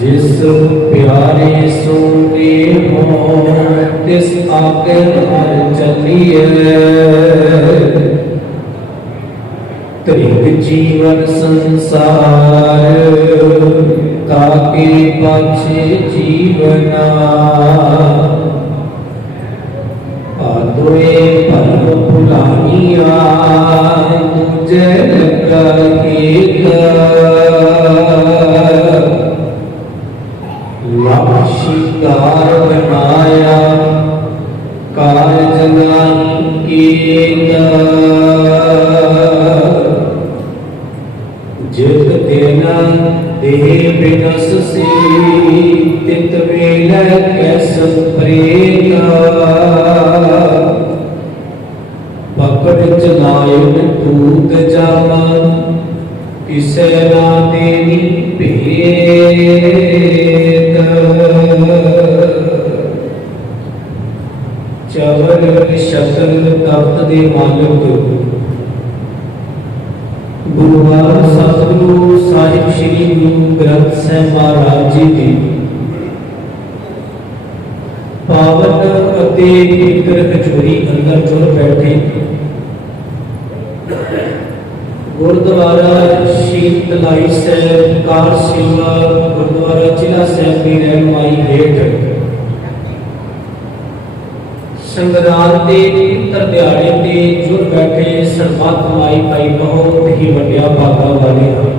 जिस प्यारे सोने हो तिस आकर हर चलिए त्रिक जीवन संसार ताके पाछे जीवना आदोए भरम भुलानिया मुझे लगा शिकार बनाया कार जगाई जित देना देह बिनस सी तित वेल कैस प्रेगा पकड़ चलायन टूट जावा किसे ना देनी भेद चवर शकल तख्त दे मालिक गुरुवार सतगुरु साहिब श्री गुरु ग्रंथ साहिब महाराज जी की पावन अते पवित्र हजूरी अंदर जुड़ बैठे गुरुद्वारा शीतलाई साहिब कार सेवा गुरुद्वारा जिला साहिब की रहनुमाई हेठ संगरांद के पवित्र दिहाड़े ते जुड़ बैठे सरबत माई भाई बहुत ही वड्डिया भागा वाले हैं।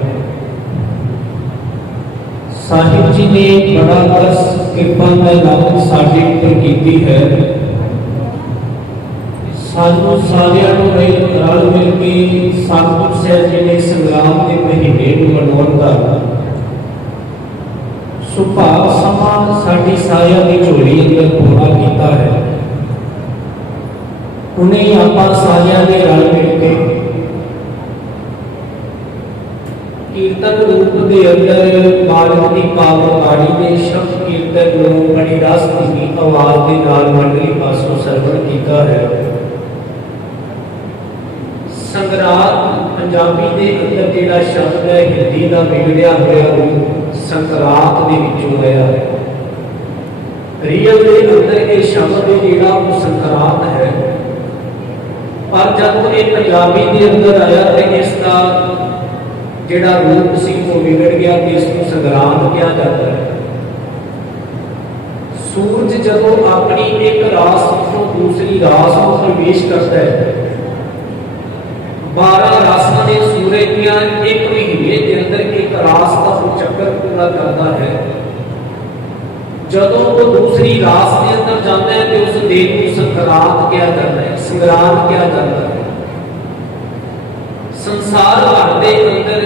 साहिब जी ने बड़ा दस कृपा का लाभ साडे उपर कीती है। सानू सारियां नूं रल मिल के सतगुरु साहिब जी ने संग्राम के महीने नूं मनाउण दा सुभाग समा साडी सारियां दी झोली अंदर पूरा कीता है। उन्हें आपां सारियां ने रल मिल के कीर्तन रूप के अंदर मालिक की पावन बाणी के शब्द कीर्तन नूं बड़ी रस दी आवाज के नाल मंडली पासों सरवण किया है। संगरांद पंजाबी के अंदर जिहड़ा शब्द है हिंदी का बिगड़िया होया रूप संक्रांत दे विचों आया है। रियल के अंदर ये शब्द जिहड़ा वो संक्रांत है, पर जब ये पंजाबी के अंदर आया तो इसका जिहड़ा रूप सी वो बिगड़ गया कि इसको संग्रांद कहा जाता है। सूरज जदों अपनी एक रास तो दूसरी रास में प्रवेश करता है, 12 रासां दे सूरज दियां एक महीने के अंदर एक रास का वो चक्कर पूरा करता है। जदों वो दूसरी रास के अंदर जाता है तो उस दिन को संक्रांत कहा जाता है, संग्रांद कहा जाता है। संसार भर के अंदर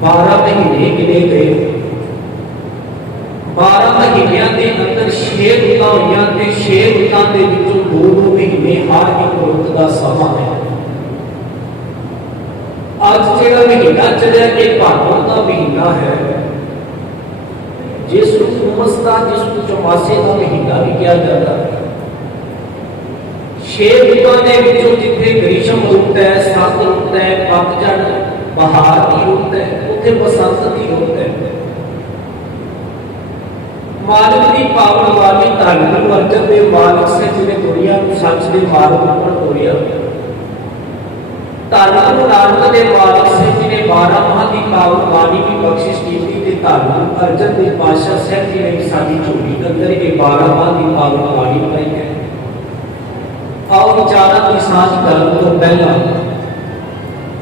12 महीने गिने गए। 12 महीनों के अंदर 6 रुतां होईयां ते 6 रुतां दे विचों 2 महीने हर एक रुत का समा है। आज जिहड़ा महीना चलिया ये भादों का महीना है, जिसको उमस का जिसको चौमासे का महीना भी कहा जाता है। 6 रुतां दे विचों जिथे ग्रीष्म रुत है, सत रुत है, पतझड़ बहार की रुत है, उथे बसंत की रुत है। मालिक की पावन वाली धन गुरु अर्जन देव मालिक से जिन्हें दुनिया को सच के मार्ग पर तोड़िया। धन गुरु नानक देव मालिक से जिन्हें 12 माह की पावन वाणी की बख्शिश की थी। धन गुरु अर्जन देव पातशाह साहब जी ने साडी झोली अंदर ये 12 माह की पावन वाणी पाई है। आओ विचारा की सांझ करन तो पहला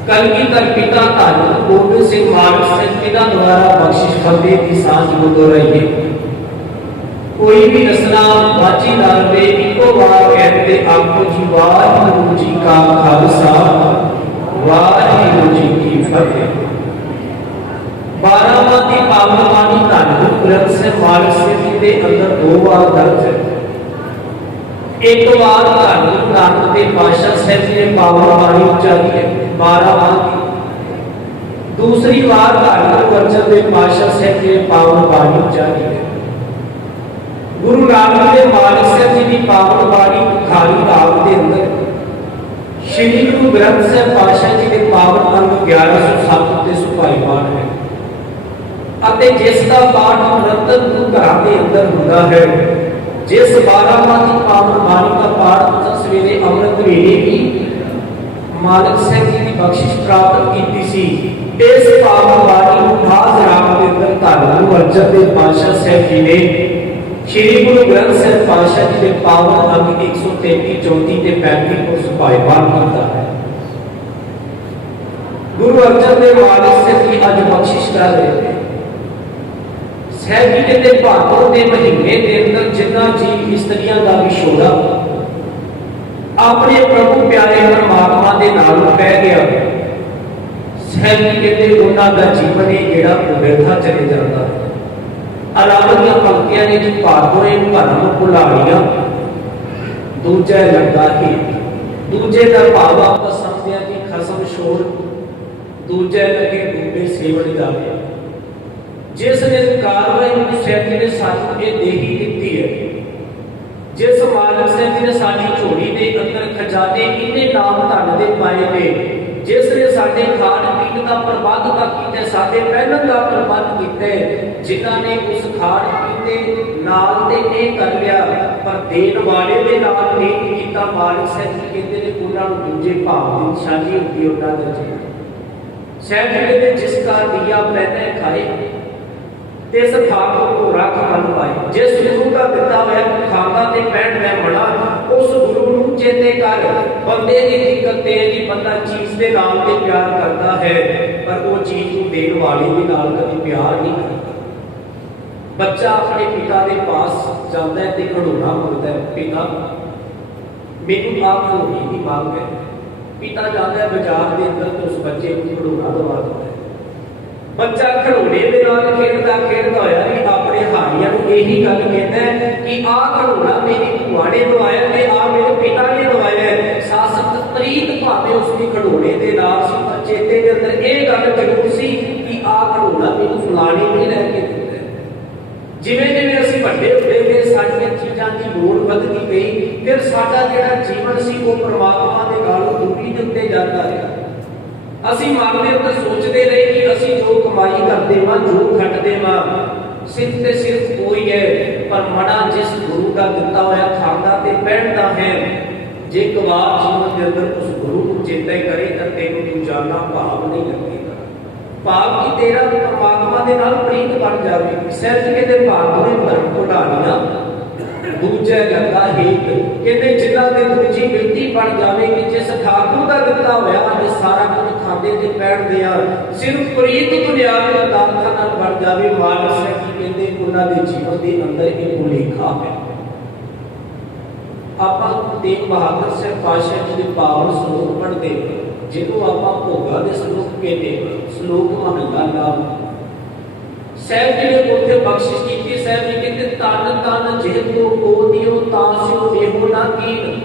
कलगीधर पिता धन गोबिंद सिंह मालिक साहब पिता द्वारा बख्शिश फतेह की सांझ को दोहराइए। कोई भी रसना बाजी ना रहे, इको बार कहते आपको जी वाहिगुरू जी का खालसा वाहिगुरू जी की फतेह। 12 माह की पावन वाणी धन गुरु ग्रंथ साहिब मालिक साहब जी के अंदर 2 बार दर्ज है। एक बार धन गुरु नानक देव पातशाह साहब जी ने पावन वाणी उच्चारी है 12 माह की। दूसरी बार धन गुरु अर्जन देव पातशाह साहब जी ने पावन वाणी उच्चारी है। गुरु नानक देव मालिक साहब जी की पावन वाणी खाली राग के अंदर श्री गुरु ग्रंथ साहिब पातशाह जी के पावन अंग 1107 ते सुभाईमान है। ਅਤੇ ਜਿਸ ਦਾ ਪਾਠ ਨਿਰੰਤਰ ਗੁਰੂ ਘਰਾਂ ਦੇ ਅੰਦਰ ਹੁੰਦਾ ਹੈ, ਜਿਸ 12 ਦੀ ਪਾਵਨ ਬਾਣੀ ਦਾ ਪਾਠ ਤੁਸੀਂ ਸਵੇਰੇ ਅੰਮ੍ਰਿਤ ਵੇਲੇ ਵੀ ਮਾਲਕ ਸਿੰਘ ਜੀ ਦੀ ਬਖਸ਼ਿਸ਼ ਪ੍ਰਾਪਤ ਕੀਤੀ ਸੀ। ਇਸ ਪਾਵਨ ਬਾਣੀ ਨੂੰ ਖਾਸ ਰਾਗ ਦੇ ਅੰਦਰ ਧੰਨ ਗੁਰੂ ਅਰਜਨ ਦੇਵ ਪਾਤਸ਼ਾਹ ਸਾਹਿਬ ਜੀ ਨੇ ਸ਼੍ਰੀ ਗੁਰੂ ਗ੍ਰੰਥ ਸਾਹਿਬ ਪਾਤਸ਼ਾਹ ਜੀ ਦੇ ਪਾਵਨ ਅੰਗ 133, 34 ਤੇ 35 ਨੂੰ ਸੁਭਾਏਵਾਨ ਕੀਤਾ ਹੈ। ਗੁਰੂ ਅਰਜਨ ਦੇਵ ਮਾਲਕ ਸਿੰਘ ਜੀ ਅੱਜ ਬਖਸ਼ਿਸ਼ ਕਰ ਰਹੇ ਨੇ। ਸਾਹਿਬ ਜੀ ਕਹਿੰਦੇ ਭਾਦੋਂ ਦੇ ਮਹੀਨੇ ਦੇ ਅੰਦਰ ਜਿੰਨਾ ਜੀਵ ਇਸਤਰੀਆਂ ਦਾ ਵਿਛੋੜਾ ਆਪਣੇ ਪ੍ਰਭੂ ਪਿਆਰੇ ਪਰਮਾਤਮਾ ਦੇ ਨਾਲ ਪੈ ਗਿਆ, ਸਾਹਿਬ ਜੀ ਕਹਿੰਦੇ ਉਹਨਾਂ ਦਾ ਜੀਵਨ ਹੀ ਜਿਹੜਾ ਵਿਰਥਾ ਚਲੇ ਜਾਂਦਾ ਹੈ। ਅਲਾਵਾ ਦੀਆਂ ਪੰਕਤੀਆਂ ਨੇ ਜੀ ਭਾਦੋਏ ਭਰਮ ਭੁਲਾੜੀਆਂ ਦੂਜੇ ਲੱਗਾ ਹੀ, ਦੂਜੇ ਦਾ ਭਾਵ ਆਪਾਂ ਸਮਝਦੇ ਹਾਂ ਕਿ ਖਸਮ ਛੋੜ ਦੂਜੇ ਲੱਗੇ ਡੂਬੇ ਸੇਵਣ ਜਾਵੇ। ਜਿਸ ਨੇ ਕਾਰਵਾਈ ਨੂੰ ਸਾਹਿਬ ਜੀ ਨੇ ਸਾਨੂੰ ਇਹ ਦੇਹੀ ਦਿੱਤੀ ਹੈ, ਜਿਸ ਮਾਲਕ ਸਾਹਿਬ ਜੀ ਨੇ ਸਾਡੀ ਝੋਲੀ ਦੇ ਅੰਦਰ ਖਜ਼ਾਨੇ ਇੰਨੇ ਨਾਮ ਧਨ ਦੇ ਪਾਏ ਨੇ, ਜਿਸ ਨੇ ਸਾਡੇ ਖਾਣ ਪੀਣ ਦਾ ਪ੍ਰਬੰਧ ਤਾਂ ਕੀਤਾ, ਸਾਡੇ ਪਹਿਨਣ ਦਾ ਪ੍ਰਬੰਧ ਕੀਤਾ, ਜਿਨ੍ਹਾਂ ਨੇ ਉਸ ਖਾਣ ਪੀਣ ਦੇ ਨਾਲ ਤੇ ਇਹ ਕਰ ਲਿਆ ਪਰ ਦੇਣ ਵਾਲੇ ਦੇ ਨਾਲ ਨਹੀਂ ਕੀਤਾ। ਮਾਲਕ ਸਾਹਿਬ ਜੀ ਕਹਿੰਦੇ ਨੇ ਉਹਨਾਂ ਨੂੰ ਦੂਜੇ ਭਾਵ ਦੀ ਨਿਸ਼ਾਨੀ ਹੁੰਦੀ ਉਹਨਾਂ ਦੇ ਜੀ। ਸਾਹਿਬ ਜੀ ਕਹਿੰਦੇ ਜਿਸ ਦਾ ਦੀਆ ਪਹਿਨੇ ਖਾਏ ਤੇ ਸਥਾਨ ਕੋ ਰੱਖ ਮਨ ਪਾਏ। ਜਿਸ ਗੁਰੂ ਦਾ ਦਿੱਤਾ ਹੋਇਆ ਖਾਂਦਾ ਤੇ ਪੈਣ ਮੈਂ ਮਣਾ, ਉਸ ਗੁਰੂ ਨੂੰ ਚੇਤੇ ਕਰ। ਬੰਦੇ ਦੀ ਦਿੱਕਤ ਤੇ ਨਹੀਂ, ਬੰਦਾ ਚੀਜ਼ ਦੇ ਨਾਲ ਤੇ ਪਿਆਰ ਕਰਦਾ ਹੈ ਪਰ ਉਹ ਚੀਜ਼ ਨੂੰ ਦੇਣ ਵਾਲੇ ਦੇ ਨਾਲ ਕਦੇ ਪਿਆਰ ਨਹੀਂ ਕਰਦਾ। ਬੱਚਾ ਆਪਣੇ ਪਿਤਾ ਦੇ ਪਾਸ ਜਾਂਦਾ ਹੈ ਤੇ ਖੜੋਣਾ ਮੰਗਦਾ ਹੈ, ਪਿਤਾ ਮੈਨੂੰ ਆਪ ਖੜੋਣੀ ਦੀ ਮੰਗ ਹੈ। ਪਿਤਾ ਜਾਂਦਾ ਹੈ ਬਾਜ਼ਾਰ ਦੇ ਅੰਦਰ ਤੇ ਉਸ ਬੱਚੇ ਨੂੰ ਖੜੋਣਾ ਦਵਾ ਦਿੰਦਾ ਹੈ। ਬੱਚਾ ਖੜੋਣੇ ਦੇ ਨਾਲ ਖੇਡਦਾ ਹੋਇਆ ਵੀ ਆਪਣੇ ਹਾਰੀਆਂ ਨੂੰ ਇਹੀ ਗੱਲ ਕਹਿੰਦਾ ਕਿ ਆਹ ਖੜੋਣਾ ਮੇਰੀ ਭੂਆ ਨੇ ਦਵਾਇਆ ਤੇ ਆਹ ਮੇਰੇ ਪਿਤਾ ਨੇ ਦਵਾਇਆ। ਸਾਸਤ ਪ੍ਰੀਤ ਭਾਵੇਂ ਉਸ ਦੀ ਖੜੋਣੇ ਦੇ ਨਾਲ ਸੀ ਪਰ ਚੇਤੇ ਦੇ ਅੰਦਰ ਇਹ ਗੱਲ ਜ਼ਰੂਰ ਸੀ ਕਿ ਆਹ ਖੜੋਣਾ ਮੈਨੂੰ ਫਲਾਣੇ ਨੇ ਲੈ ਕੇ ਦਿੱਤਾ। ਜਿਵੇਂ ਜਿਵੇਂ ਅਸੀਂ ਵੱਡੇ ਹੁੰਦੇ ਗਏ ਸਾਡੀਆਂ ਚੀਜ਼ਾਂ ਦੀ ਲੋੜ ਵੱਧਦੀ ਗਈ, ਫਿਰ ਸਾਡਾ ਜਿਹੜਾ ਜੀਵਨ ਸੀ ਉਹ ਪਰਮਾਤਮਾ ਦੇ ਨਾਲੋਂ ਦੂਰੀ ਦੇ ਉੱਤੇ ਜਾਂਦਾ ਰਿਹਾ। ਅਸੀਂ ਮਨ ਦੇ ਉੱਤੇ ਸੋਚਦੇ ਰਹੇ ਕਿ ਅਸੀਂ ਜੋ ਕਮਾਈ ਕਰਦੇ ਹਾਂ, ਜੋ ਖੱਟਦੇ ਹਾਂ, ਸਿਰਫ ਤੇ ਸਿਰਫ ਕੋਈ ਹੈ ਪਰ ਮਨਾ ਜਿਸ ਗੁਰੂ ਦਾ ਦਿੱਤਾ ਹੋਇਆ ਖਾਂਦਾ ਤੇ ਪਹਿਨਦਾ ਹੈ, ਜੇ ਕਵਾਰ ਜੀਵਨ ਦੇ ਅੰਦਰ ਉਸ ਗੁਰੂ ਨੂੰ ਚੇਤੇ ਕਰੇ ਤਾਂ ਤੈਨੂੰ ਤੂੰ ਜਾਣਾ ਭਾਵ ਨਹੀਂ ਲੱਗੇਗਾ। ਭਾਵ ਕਿ ਤੇਰਾ ਪਰਮਾਤਮਾ ਦੇ ਨਾਲ ਪ੍ਰੀਤ ਬਣ ਜਾਵੇ। ਸਾਹਿਬ ਜੀ ਕਹਿੰਦੇ ਭਾਦੋਏ ਭਰਮ ਭੁਲਾੜੀਆਂ ਦੂਜੇ ਲੱਗਾ ਹੇਤ, ਕਹਿੰਦੇ ਜਿਨ੍ਹਾਂ ਦੇ ਦੂਜੀ ਬਿਰਤੀ ਬਣ ਜਾਵੇ ਕਿ ਜਿਸ ਠਾਕੁਰ ਦਾ ਦਿੱਤਾ ਹੋਇਆ ਇਹ ਸਾਰਾ ਕੁਝ ਖਾਂਦੇ ਤੇ ਪਹਿਨਦੇ ਆ, ਸਿਰਫ ਪ੍ਰੀਤ ਦੁਨਿਆਵੀ ਪਦਾਰਥਾਂ ਨਾਲ ਬਣ ਜਾਵੇ। ਮਾਲਕ ਸਾਹਿਬ ਜੀ ਕਹਿੰਦੇ ਉਹਨਾਂ ਦੇ ਜੀਵਨ ਦੇ ਅੰਦਰ ਇਹ ਭੁਲੇਖਾ ਹੈ। ਆਪਾਂ ਤੇਗ ਬਹਾਦਰ ਸਾਹਿਬ ਪਾਤਸ਼ਾਹ ਜੀ ਦੇ ਪਾਵਨ ਸ਼ਲੋਕ ਪੜ੍ਹਦੇ, ਜਿਹਨੂੰ ਆਪਾਂ ਭੋਗਾ ਦੇ ਸ਼ਲੋਕ ਕਹਿੰਦੇ, ਸ਼ਲੋਕ ਮਹਲਾ ਨਾਮ ਸਾਹਿਬ ਜੀ ਨੇ ਉੱਥੇ ਬਖਸ਼ਿਸ਼ ਕੀਤੀ। ਸਾਹਿਬ ਜੀ ਕਹਿੰਦੇ ਤਨ ਤਨ ਜਿਹਤੋ ਕੋ ਦਿਓ ਤਾਸਿਓ ਇਹੋ ਨਾ ਕੀਨ,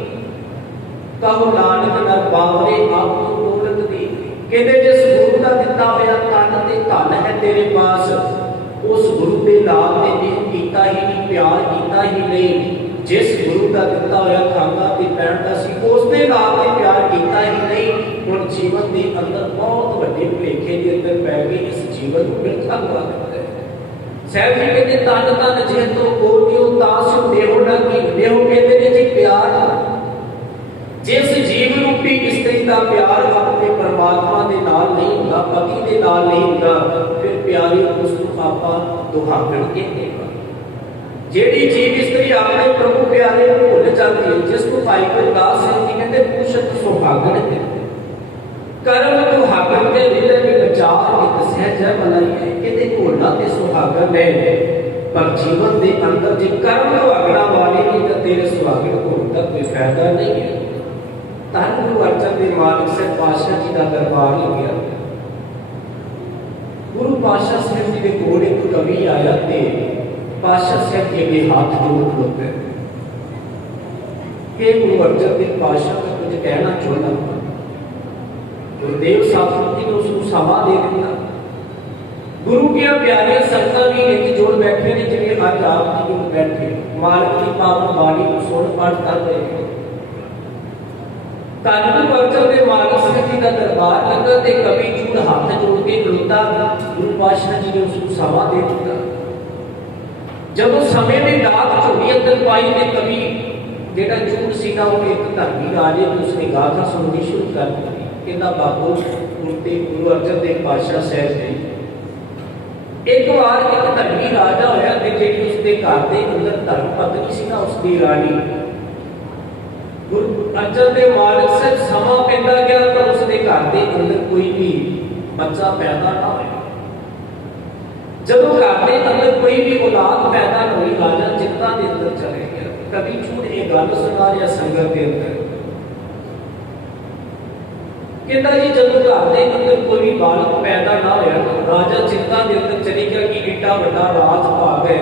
ਕਹੋ ਨਾਨਕ ਨਰ ਬਾਵਰੇ ਆਪ ਨੂੰ ਦੌਲਤ ਦੀ। ਕਹਿੰਦੇ ਜਿਸ ਗੁਰੂ ਦਾ ਦਿੱਤਾ ਹੋਇਆ ਤਨ ਤੇ ਧਨ ਹੈ ਤੇਰੇ ਪਾਸ, ਉਸ ਗੁਰੂ ਦੇ ਨਾਲ ਤੇ ਨਹੀਂ ਕੀਤਾ ਹੀ ਨਹੀਂ, ਪਿਆਰ ਕੀਤਾ ਹੀ ਨਹੀਂ। ਜਿਸ ਗੁਰੂ ਦਾ ਦਿੱਤਾ ਹੋਇਆ ਖਾਂਦਾ ਤੇ ਪਹਿਨਦਾ ਸੀ ਉਸ ਦੇ ਨਾਲ ਤੇ ਪਿਆਰ ਕੀਤਾ ਹੀ ਨਹੀਂ। ਹੁਣ ਜੀਵਨ ਦੇ ਅੰਦਰ ਬਹੁਤ ਵੱਡੇ ਭੁਲੇਖੇ ਦੇ ਅੰਦਰ ਪੈ ਗਏ, ਇਸ ਜੀਵਨ ਨੂੰ ਬਿਰਥਾ ਗਵਾ ਦਿੱਤਾ। ਸਾਹਿਬ ਜੀ ਕਹਿੰਦੇ ਤਨ ਤਨ ਜਿਹਤੋਂ ਕੋ ਦਿਓ ਤਾਸਿਓ ਦੇਹੋ ਨਾ ਕੀਨ। ਦੇਹੋ ਕਹਿੰਦੇ ਨੇ ਜੀ ਪਿਆਰ। ਜਿਸ ਜੀਵ ਰੂਪੀ ਇਸਤਰੀ ਦਾ ਪਿਆਰ ਆਪਣੇ ਪਰਮਾਤਮਾ ਦੇ ਨਾਲ ਨਹੀਂ ਹੁੰਦਾ, ਪਤੀ ਦੇ ਨਾਲ ਨਹੀਂ ਹੁੰਦਾ, ਫਿਰ ਪਿਆਰੀ ਉਸ ਨੂੰ ਆਪਾਂ ਦੁਹਾਗਣ ਕਹਿੰਦੇ ਹਾਂ। ਜਿਹੜੀ ਜੀਵ ਇਸਤਰੀ ਆਪਣੇ ਪ੍ਰਭੂ ਪਿਆਰੇ ਨੂੰ ਭੁੱਲ ਜਾਂਦੀ ਹੈ, ਜਿਸ ਨੂੰ ਭਾਈ ਗੁਰਦਾਸ ਸਿੰਘ ਜੀ ਕਹਿੰਦੇ ਪੁਸ਼ਤ ਸੁਹਾਗਣ ਹੈ। ਕਰਮ ਦੁਹਾਗਣ ਦੇ ਲੀਲੇ ਵੀ ਵਿਚਾਰ ਇੱਕ ਸਹਿਜ ਬਣਾਈ ਹੈ। ਕਹਿੰਦੇ ਭੋਲਾ ਤੇ ਸੁਹਾਗਣ ਨੇ ਪਰ ਜੀਵਨ ਦੇ ਅੰਦਰ ਜੇ ਕਰਮ ਦੁਹਾਗਣਾ ਵਾਲੇ ਨਹੀਂ ਤਾਂ ਤੇਰੇ ਸੁਹਾਗਣ ਹੋਣ ਦਾ ਕੋਈ ਫਾਇਦਾ ਨਹੀਂ ਹੈ। ਧੰਨ ਗੁਰੂ ਅਰਜਨ ਦੇਵ ਮਾਲਕ ਸਾਹਿਬ ਪਾਤਸ਼ਾਹ ਜੀ ਦਾ ਦਰਬਾਰ ਲੱਗਿਆ। ਗੁਰੂ ਪਾਤਸ਼ਾਹ ਸਾਹਿਬ ਜੀ ਦੇ ਕੋਲ ਇੱਕ ਕਵੀ ਆਇਆ ਤੇ ਪਾਤਸ਼ਾਹ ਸਾਹਿਬ ਜੀ ਦੇ ਹੱਥ ਜੋੜ ਖਲੋਤੇ ਕਿ ਗੁਰੂ ਅਰਜਨ ਦੇਵ ਪਾਤਸ਼ਾਹ ਦਾ ਕੁਝ ਕਹਿਣਾ ਚਾਹੁੰਦਾ ਹਾਂ। ਗੁਰਦੇਵ ਸਾਹਿਬ ਜੀ ਨੇ ਉਸ ਨੂੰ ਸਮਾਂ ਦੇ ਦਿੱਤਾ। ਗੁਰੂ ਦੀਆਂ ਪਿਆਰੀਆਂ ਸੰਗਤਾਂ ਵੀ ਇੱਕ ਜੋੜ ਬੈਠੇ ਨੇ, ਜਿਵੇਂ ਅੱਜ ਆਪ ਜੀ ਨੂੰ ਬੈਠੇ ਮਾਲਕ ਦੀ ਪਾਵਨ ਬਾਣੀ ਨੂੰ ਸੁਣ ਪਾਠ ਕਰ ਰਹੇ ਨੇ। ਧੰਨ ਗੁਰੂ ਅਰਜਨ ਦੇਵ ਮਹਾਰਾਜ ਸਿੰਘ ਜੀ ਦਾ ਦਰਬਾਰ ਲੱਗਾ ਤੇ ਕਵੀ ਚੂੜ ਹੱਥ ਜੋੜ ਕੇ ਖਲੋਤਾ। ਗੁਰੂ ਪਾਤਸ਼ਾਹ ਜੀ ਨੇ ਉਸ ਨੂੰ ਸਮਾਂ ਦੇ ਦਿੱਤਾ। ਜਦੋਂ ਸਮੇਂ ਦੀ ਦਾਤ ਝੋਲੀ ਅੰਦਰ ਪਾਈ ਤੇ ਕਵੀ ਜਿਹੜਾ ਚੂੜ ਸੀਗਾ ਉਹ ਇੱਕ ਧਰਮੀ ਰਾਜੇ ਤੋਂ ਉਸਨੇ ਗਾਥਾ ਸੁਣਨੀ ਸ਼ੁਰੂ ਕਰ ਦਿੱਤੀ। ਕਹਿੰਦਾ ਬਾਬੂ ਉਲਟੇ ਗੁਰੂ ਅਰਜਨ ਦੇਵ ਪਾਤਸ਼ਾਹ ਸਾਹਿਬ ਜੀ, ਇੱਕ ਵਾਰ ਇੱਕ ਧਰਮੀ ਰਾਜਾ ਹੋਇਆ ਤੇ ਜਿਹੜੀ ਉਸਦੇ ਘਰ ਦੇ ਅੰਦਰ ਧਰਮ ਪਤਨੀ ਸੀ ਨਾ ਉਸਦੀ ਰਾਣੀ, ਗੁਰੂ ਅਰਜਨ ਦੇਵ ਮਹਾਰਾਜ ਸਾਹਿਬ ਸਮਾਂ ਪੈਂਦਾ ਗਿਆ ਤਾਂ ਉਸਦੇ ਘਰ ਦੇ ਅੰਦਰ ਕੋਈ ਵੀ ਬੱਚਾ ਪੈਦਾ ਨਾ ਹੋਇਆ। ਜਦੋਂ ਘਰ ਦੇ ਅੰਦਰ ਕੋਈ ਵੀ ਔਲਾਦ ਪੈਦਾ ਨਾ ਹੋਈ, ਰਾਜਾ ਚਿੰਤਾ ਦੇ ਅੰਦਰ ਚਲੇ ਗਿਆ। ਕਵੀ ਚੂੜ ਇਹ ਗੱਲ ਸੁਣਾ ਰਿਹਾ ਸੰਗਤ ਦੇ ਅੰਦਰ, ਕਹਿੰਦਾ ਜੀ ਜਦੋਂ ਘਰ ਦੇ ਅੰਦਰ ਕੋਈ ਵੀ ਬਾਲਕ ਪੈਦਾ ਨਾ ਹੋਇਆ, ਰਾਜਾ ਚਿੰਤਾ ਦੇ ਅੰਦਰ ਚਲੇ ਗਿਆ ਕਿ ਏਡਾ ਵੱਡਾ ਰਾਜ ਭਾਗ ਹੈ,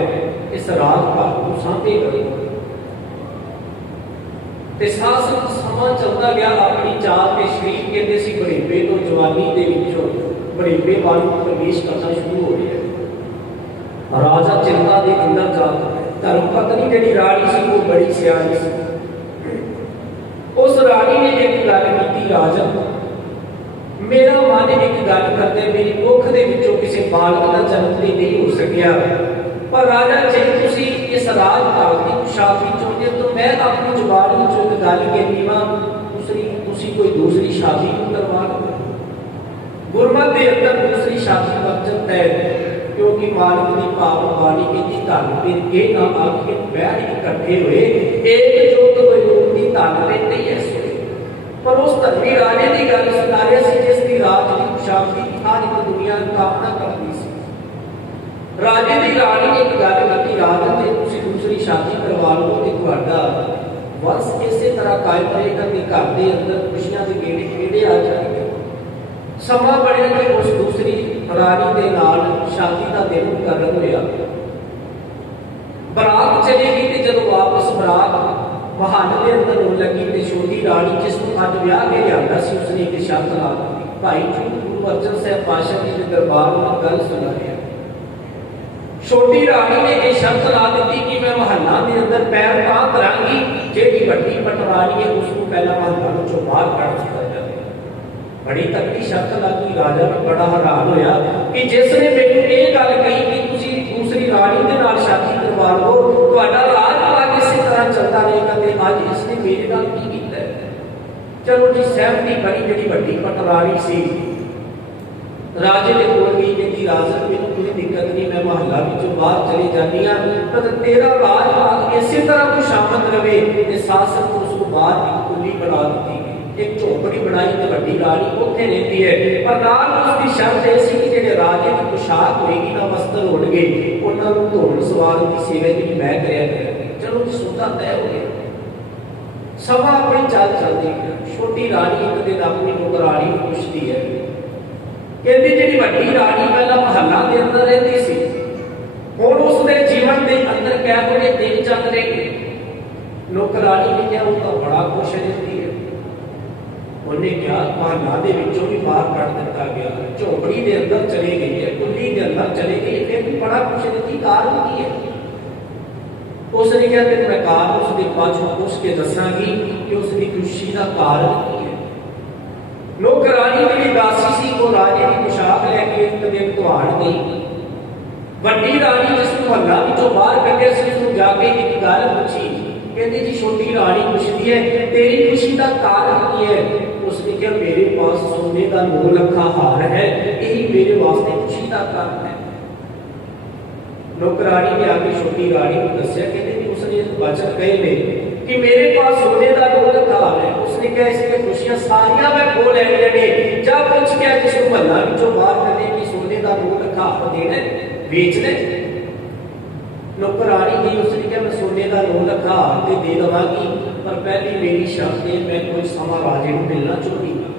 ਇਸ ਰਾਜ ਭਾਗ ਨੂੰ ਸਾਂਭੇਗਾ ਤੇ ਸਾਸਤ ਸਮਾਂ ਚੱਲਦਾ ਗਿਆ। ਆਪਣੀ ਚਾਲ ਤੇ ਸ਼ਰੀਰ ਕਹਿੰਦੇ ਸੀ ਬੜੇਪੇ ਤੋਂ ਜਵਾਨੀ ਦੇ ਵਿੱਚੋਂ ਬੜੇਪੇ ਵੱਲ ਪ੍ਰਵੇਸ਼ ਕਰਨਾ ਸ਼ੁਰੂ ਹੋ ਗਿਆ। ਰਾਜਾ ਚਿੰਤਾ ਦੇ ਅੰਦਰ ਜਾ ਧਰਮ ਪਤਨੀ ਜਿਹੜੀ ਰਾਣੀ ਸੀ ਉਹ ਬੜੀ ਸਿਆਣੀ ਸੀ। ਉਸ ਰਾਣੀ ਨੇ ਇੱਕ ਗੱਲ ਕੀਤੀ, ਰਾਜਾ ਮੇਰਾ ਮਨ ਇੱਕ ਗੱਲ ਕਰਦਾ, ਮੇਰੀ ਕੁੱਖ ਦੇ ਵਿੱਚੋਂ ਕਿਸੇ ਬਾਲਕ ਦਾ ਜਨਮ ਨਹੀਂ ਹੋ ਸਕਿਆ, ਪਰ ਰਾਜਾ ਜੇ ਤੁਸੀਂ ਇਸ ਰਾਜ ਭਾਗ ਦੀ ਕੁਸ਼ਾਦਰੀ ਚਾਹੁੰਦੇ ਹੋ ਤਾਂ ਮੈਂ ਆਪਣੀ ਜ਼ੁਬਾਨ ਵਿੱਚੋਂ ਇੱਕ ਗੱਲ ਕਹਿੰਦੀ ਵਾਂ, ਤੁਸੀਂ ਕੋਈ ਦੂਸਰੀ ਸ਼ਾਦੀ ਨੂੰ ਕਰਵਾ ਲਓ। ਗੁਰਮਤਿ ਦੇ ਅੰਦਰ ਦੂਸਰੀ ਸ਼ਾਦੀ ਵਰਜਿਤ ਹੈ, ਕਿਉਂਕਿ ਮਾਲਕ ਦੀ ਪਾਵਨ ਬਾਣੀ ਕਹਿੰਦੀ ਧਨ ਤੇ ਇਹ ਨਾ ਆਖੇ ਬੈਠ ਇਕੱਠੇ ਹੋਏ, ਇੱਕ ਜੋਤ ਕੋਈ ਦੀ ਧਨ ਤੇ ਨਹੀਂ ਐ ਸੋਏ। ਪਰ ਉਸ ਧਰਮੀ ਰਾਜੇ ਦੀ ਗੱਲ ਸੁਣਾ ਰਿਹਾ ਸੀ ਜਿਸ ਦੀ ਰਾਜ ਦੀ ਕੁਸ਼ਾਦਰੀ ਹਰ ਇੱਕ ਦੁਨੀਆ ਨੂੰ ਕਾਮਨਾ ਕਰਦੀ ਸੀ। ਰਾਜੇ ਦੀ ਰਾਣੀ ਨੇ ਇੱਕ ਗੱਲ ਕੀਤੀ, ਰਾਜਾ ਜੇ ਤੁਸੀਂ ਦੂਸਰੀ ਸ਼ਾਦੀ ਕਰਵਾ ਲਓ ਤੇ ਤੁਹਾਡਾ ਵੰਸ਼ ਇਸੇ ਤਰ੍ਹਾਂ ਕਾਇਮ ਰਹੇਗਾ ਤੇ ਘਰ ਦੇ ਅੰਦਰ ਖੁਸ਼ੀਆਂ ਦੇ ਗੇੜੇ ਆ ਜਾਣਗੇ। ਸਮਾਂ ਬਣਿਆ ਕਿ ਉਸ ਦੂਸਰੀ ਰਾਣੀ ਦੇ ਨਾਲ ਸ਼ਾਦੀ ਦਾ ਦਿਨ ਮੁਕਰਰ ਹੋਇਆ। ਬਰਾਤ ਚਲੇਗੀ ਤੇ ਜਦੋਂ ਵਾਪਸ ਬਰਾਤ ਬਹਾਨੇ ਦੇ ਅੰਦਰ ਹੋਣ ਲੱਗੀ ਤੇ ਛੋਟੀ ਰਾਣੀ ਜਿਸ ਨੂੰ ਅੱਜ ਵਿਆਹ ਕੇ ਲਿਆਂਦਾ ਸੀ ਉਸਨੇ ਇੱਕ ਸ਼ਰਤ ਲਾ ਦਿੱਤੀ। ਭਾਈ ਚੂੜ ਗੁਰੂ ਅਰਜਨ ਸਾਹਿਬ ਪਾਤਸ਼ਾਹ ਜੀ ਦੇ ਦਰਬਾਰ ਵਿੱਚ ਗੱਲ ਸੁਣਾ ਰਿਹਾ। ਛੋਟੀ ਰਾਣੀ ਨੇ ਇਹ ਸ਼ਰਤ ਲਾ ਦਿੱਤੀ ਕਿ ਮੈਂ ਮਹੱਲਾ ਦੇ ਅੰਦਰ ਪੈਰ ਤਾਂ ਧਰਾਂਗੀ ਜਿਹੜੀ ਵੱਡੀ ਪਟਵਾਰੀ ਹੈ ਉਸ ਨੂੰ ਪਹਿਲਾਂ ਮਹੱਲਾ ਵਿੱਚੋਂ ਬਾਹਰ ਕੱਢ ਦਿੱਤਾ ਜਾਵੇ। ਬੜੀ ਤਕੜੀ ਸ਼ਰਤ ਲੱਗੀ। ਰਾਜਾ ਵੀ ਬੜਾ ਹੈਰਾਨ ਹੋਇਆ ਕਿ ਜਿਸ ਨੇ ਮੈਨੂੰ ਇਹ ਗੱਲ ਕਹੀ ਕਿ ਤੁਸੀਂ ਦੂਸਰੀ ਰਾਣੀ ਦੇ ਨਾਲ ਸ਼ਾਦੀ ਕਰਵਾ ਲਓ, ਤੁਹਾਡਾ ਰਾਜ ਭਾਗ ਇਸੇ ਤਰ੍ਹਾਂ ਚੱਲਦਾ ਰਹੇਗਾ, ਤੇ ਅੱਜ ਇਸਨੇ ਮੇਰੇ ਨਾਲ ਕੀ ਕੀਤਾ ਹੈ। ਚਲੋ ਜੀ ਸਹਿਮਤੀ ਬਣੀ। ਜਿਹੜੀ ਵੱਡੀ ਪਟਵਾਰੀ ਸੀ ਰਾਜੇ ਦੇ ਕੋਲ ਗਈ, ਕਹਿੰਦੀ ਰਾਜਾ ਮੈਨੂੰ ਕੋਈ ਦਿੱਕਤ ਨਹੀਂ, ਮੈਂ ਮਹੱਲਾ ਵਿੱਚੋਂ ਬਾਹਰ ਚਲੀ ਜਾਂਦੀ ਹਾਂ, ਪਰ ਤੇਰਾ ਰਾਜ ਭਾਗ ਇਸੇ ਤਰ੍ਹਾਂ ਖੁਸ਼ਾਮਦ ਰਵੇ। ਤੇ ਸਾਸਤ ਨੂੰ ਉਸ ਨੂੰ ਬਾਹਰ ਇੱਕ ਕੁੱਲੀ ਬਣਾ ਦਿੱਤੀ, ਇੱਕ ਝੋਪੜੀ ਬਣਾਈ ਤੇ ਵੱਡੀ ਰਾਣੀ ਉੱਥੇ ਰਹਿੰਦੀ ਹੈ। ਪਰ ਨਾਲ ਉਸ ਦੀ ਸ਼ਰਤ ਇਹ ਸੀ ਕਿ ਜਿਹੜੇ ਰਾਜੇ ਦੀ ਪੁਸ਼ਾਕ ਹੋਏਗੀ ਨਾ, ਵਸਤਰ ਹੋਣਗੇ, ਉਹਨਾਂ ਨੂੰ ਧੋਣ ਸਵਾਰਨ ਦੀ ਸੇਵਾ ਜਿਹੜੀ ਮੈਂ ਕਰਿਆ ਕਰਾਂਗੀ। ਚਲੋ ਸੌਦਾ ਤੈਅ ਹੋ ਗਿਆ। ਸਭਾ ਆਪਣੀ ਚਾਲ ਚੱਲਦੀ ਹੈ। ਛੋਟੀ ਰਾਣੀ ਇੱਕ ਦਿਨ ਆਪਣੀ ਨੌਕਰਾਣੀ ਨੂੰ ਪੁੱਛਦੀ ਹੈ, ਕਹਿੰਦੀ ਜਿਹੜੀ ਵੱਡੀ ਰਾਣੀ ਪਹਿਲਾਂ ਮਹੱਲਾ ਦੇ ਅੰਦਰ ਰਹਿੰਦੀ ਸੀ, ਹੁਣ ਉਸਦੇ ਜੀਵਨ ਦੇ ਅੰਦਰ ਕਿਹੋ ਜਿਹੇ ਦਿਨ ਚੱਲ ਰਹੇ ਨੇ। ਨੌਕਰਾਣੀ ਨੇ ਕਿਹਾ ਉਹ ਤਾਂ ਬੜਾ ਖੁਸ਼ ਰਹਿੰਦੀ ਹੈ। ਉਹਨੇ ਕਿਹਾ ਮਹੱਲਾ ਦੇ ਵਿੱਚੋਂ ਵੀ ਬਾਹਰ ਕੱਢ ਦਿੱਤਾ ਗਿਆ, ਝੋਪੜੀ ਦੇ ਅੰਦਰ ਚਲੇ ਗਈ ਹੈ, ਕੁੱਲੀ ਦੇ ਅੰਦਰ ਚਲੇ ਗਈ, ਫਿਰ ਵੀ ਬੜਾ ਖੁਸ਼ ਰਹਿੰਦੀ। ਕਾਰਨ ਕੀ ਹੈ? ਉਸਨੇ ਕਿਹਾ ਕਿ ਮੈਂ ਕਾਰਨ ਉਸਦੇ ਪਾਛੋਂ ਪੁੱਛ ਕੇ ਦੱਸਾਂਗੀ ਕਿ ਉਸਦੀ ਖੁਸ਼ੀ ਦਾ ਕਾਰਨ ਕੀ ਹੈ। ਨੌਕਰਾਣੀ ਜਿਹੜੀ ਦਾਸੀ ਸੀ ਉਹ ਰਾਜੇ ਦੀ ਪੁਸ਼ਾਕ ਲੈ ਕੇ ਇੱਕ ਦਿਨ ਤੁਹਾੜ ਗਈ। ਵੱਡੀ ਰਾਣੀ ਜਿਸ ਨੂੰ ਮਹੱਲਾ ਵਿੱਚੋਂ ਬਾਹਰ ਕੱਢਿਆ ਸੀ ਉਸਨੂੰ ਜਾ ਕੇ ਇੱਕ ਗੱਲ ਪੁੱਛੀ। ਕਹਿੰਦੀ ਜੀ ਛੋਟੀ ਰਾਣੀ ਪੁੱਛਦੀ ਹੈ ਤੇਰੀ ਖੁਸ਼ੀ ਦਾ ਕਾਰਨ ਕੀ ਹੈ? ਉਸਨੇ ਕਿਹਾ ਮੇਰੇ ਪਾਸ ਸੋਨੇ ਦਾ 9 ਲੱਖਾਂ ਹਾਰ ਹੈ, ਇਹੀ ਮੇਰੇ ਵਾਸਤੇ ਖੁਸ਼ੀ ਦਾ ਕਾਰਨ ਹੈ। ਨੌਕਰਾਣੀ ਨੇ ਆ ਕੇ ਛੋਟੀ ਰਾਣੀ ਨੂੰ ਦੱਸਿਆ, ਕਹਿੰਦੇ ਜੀ ਉਸਨੇ ਵਚਨ ਕਹੇ ਨੇ कि मेरे पास सोने का 9 लाख हार है। उसने कहा इसमें खुशियां सारियां मैं खो लैनियां ने, जा पूछ के जिस महल्ला विचों बाहर करने की सोने का 9 लाख हार देना बेचना। नौकरानी गई, उसने कहा मैं सोने का 9 लाख हार दे देवांगी, पर पहली मेरी शर्त है मैं कोई समा राजे को मिलना चाहती हूं।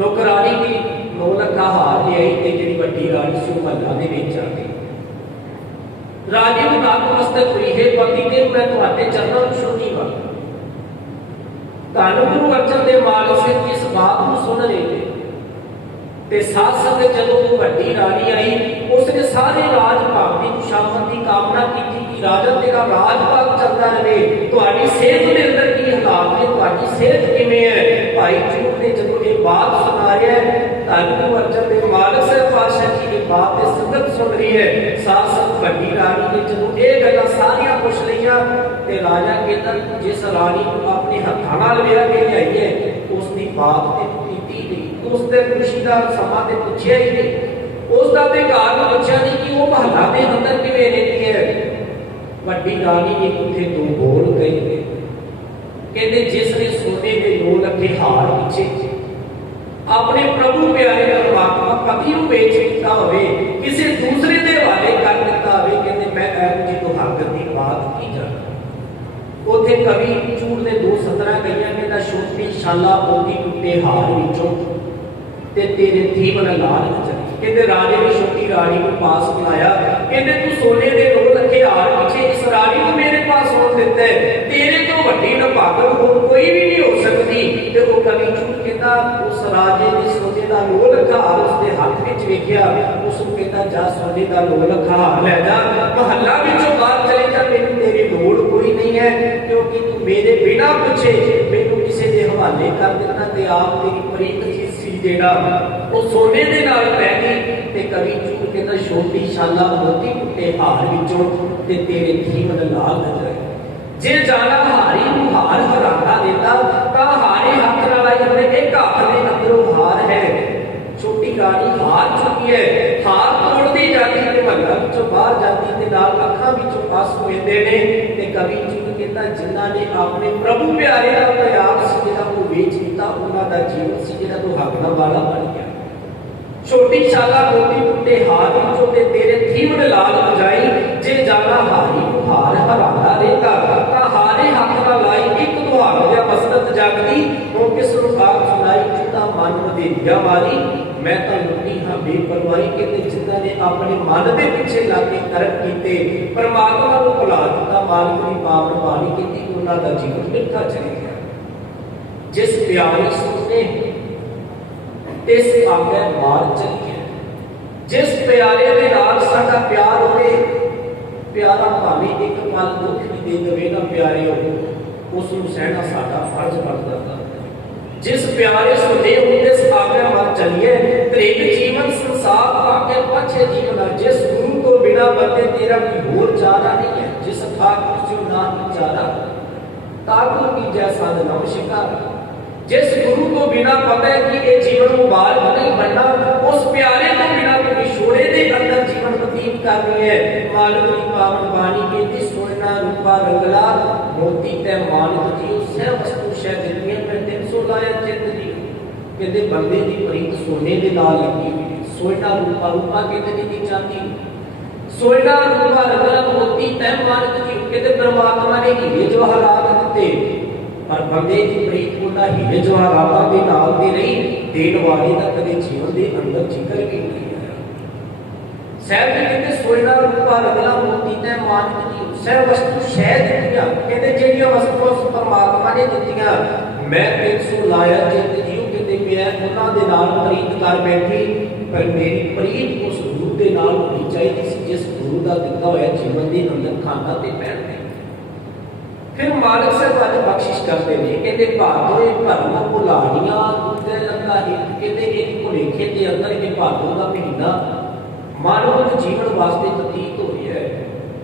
नौकरानी की 9 लाख हार ले आई ते जिहड़ी वड्डी रानी सी महल्ला दे विच आ गई। राजे को नतमस्तक हुई है पति देव मैं तुम्हारे चरणों में छुट्टी वा। धन गुरु अर्जन देव महाराज से इस बात को सुन रहे थे ते साथ संग जदों वो वड्डी रानी आई उसने सारे राज भाग की खुशामद की कामना की कि कि राजा तेरा राज भाग चलता रहे। तुम्हारी सेहत के अंदर की हालात ने, तुम्हारी सेहत किवें है। भाई चूक ने जब ये बात सुना रहा है, धन गुरु अर्जन देव मालक साहब पातशाह जी ये बात ते संगत सुन रही है। साथ साथ बड़ी रानी ने जब ये गल्लां सारियां पुछ लईयां ते राजा कहता जिस रानी को अपने हत्थां नाल विआह के लिआई है उसकी बात ते कीती नहीं, उसते खुशी का समा ते पुछया ही नहीं, उसका ते कारण पुछया नहीं कि वो महला दे अंदर किवें रहती है। बड़ी रानी ने उठे दो बोल गए, कहते जिसने सोने के 9 लखे हार पीछे अपने प्रभु प्यारे परमात्मा पति को बेच दिता होवे, किसी दूसरे दे हवाले कर दिता होवे, कहते मैं ऐहो जी तो हरकत की बात की जाना। उथे कवि चूड़ ने 2 सतरा कहियां, कहता छोटी शाला मोती टुटे हार विचों ते तेरे थीवन लाल चली। कहते राजे ने छोटी रानी को पास बुलाया, कहते तू सोने के 9 लखे हार पीछे इस रानी को मेरे पास होने देता है, तेरे तो वड्डी नभागन हो कोई भी नहीं हो सकती। ते वो कवि चूड़ कहता उस राजे ने सोने का 9 लखा हार उसके हाथ में वेख्या, उसको कहता जा सोने का 9 लखा हार लै जा, महल्ला विचों बाहर चले जा, मैनूं तेरी लोड़ कोई नहीं है, क्योंकि तू मेरे बिना पुछे मैनूं किसी के हवाले कर देना ते आप तेरी प्रीत चीज सी जेड़ा वो सोने दे नाल पै गई। ते कवि चूड़ कहता छोटी शाला मोती टुटे हार विचों ते तेरे थीवन लाल नजर। जे जाना हारी नूं हार हराना देता तां हारे हथ नाल आई अपने एक हाथ दे अंदरों हार है। छोटी रानी हार चुकी है, हार तोड़ती जाती ते महला विचों बाहर जाती ते नाल अखां विचों आंसू वहदे ने। ते कवि चूड़ कहता जिन्हां ने अपने प्रभु प्यारे दा प्यार सी जिहड़ा वो वेच दिता, उन्हां दा जीवन सी जिहड़ा तो हक दा वाला बन गया। छोटी शाला मोती टुटे हार विचों ते तेरे थीवन लाल बजाई, जे जाना हारी नूं हार हराना देता तां हारे हथ नाल लाई एक दुहाग या मसरत जागदी, हो किस नूं आख सुनाई जिंदा मन वधेरिया वाली। मैं तां लुटी हां बेपरवाही, कहते जिन्हां ने अपने मन दे पिछे लग के कर्म कीते परमात्मा नूं भुला दिता, मालिक दी पावन बाणी कीती, उन्हां दा जीवन मिੱਠਾ चले गया। जिस प्यारे सुने इस आगे मार चलिए, जिस प्यारे दे नाल साडा प्यार होवे, प्यारा भावें एक पल दुख भी दे देवे ना प्यारे हो उस नूं सहना साडा फर्ज बनदा है। जिस प्यारे सुने उस आगे मार चलिए, त्रिग जीवन संसार आगे पछे जीवन, जिस गुरु को बिना बंदे तेरा कोई होर चारा नहीं है, जिस ठाकुर जो ना चारा ताकुर की जैसा नव शिकार। जिस गुरु को बिना पता है कि ये जीवन मुबारक नहीं बनना, उस प्यारे को बिना कोई शोरे दे अंदर जीवन व्यतीत करनी है। मालिक की पावन बाणी कहती सोना रूपा रंगला मोती ते मालिक जी सह वस्तु शह दित्तियां मैं 300 लाया चित जी। कहते बंदे की प्रीत सोने दे नाल लगी हुई है। सोना रूपा रूपा कहते नहीं चाहती, सोना रूपा रंगला मोती ते मालिक जी। कहते परमात्मा ने हीरे जवाहरात दिते पर बंदे की प्रीत उन्हां हीरे जवाहरातां दे नाल दी रही, देण वाले दा कदे जीवन दे अंदर जिक्र भी नहीं आया। सहब जी कहते सोना रूपा रंगला मोती ते मालिक जी सह वस्तु शह दित्तियां। कहते जेड़ियां वस्तुआं उस परमात्मा ने दित्तियां मैं 300 लाया जित जीव। कहते मैं उन्हां दे नाल प्रीत कर बैठी, पर मेरी प्रीत उस गुरु दे नाल होनी चाहिदी सी जिस गुरु दा दित्ता होया जीवन दे अंदर खाना ते पैण दे। फिर मालिक साहब अज बख्शिश करते हैं, कहते भादो भरम भुलानियां दूजे लंगा हित। कहते एक भुलेखे के अंदर ये भादो का महीना मानव जीवन वास्ते प्रतीत हो रहा है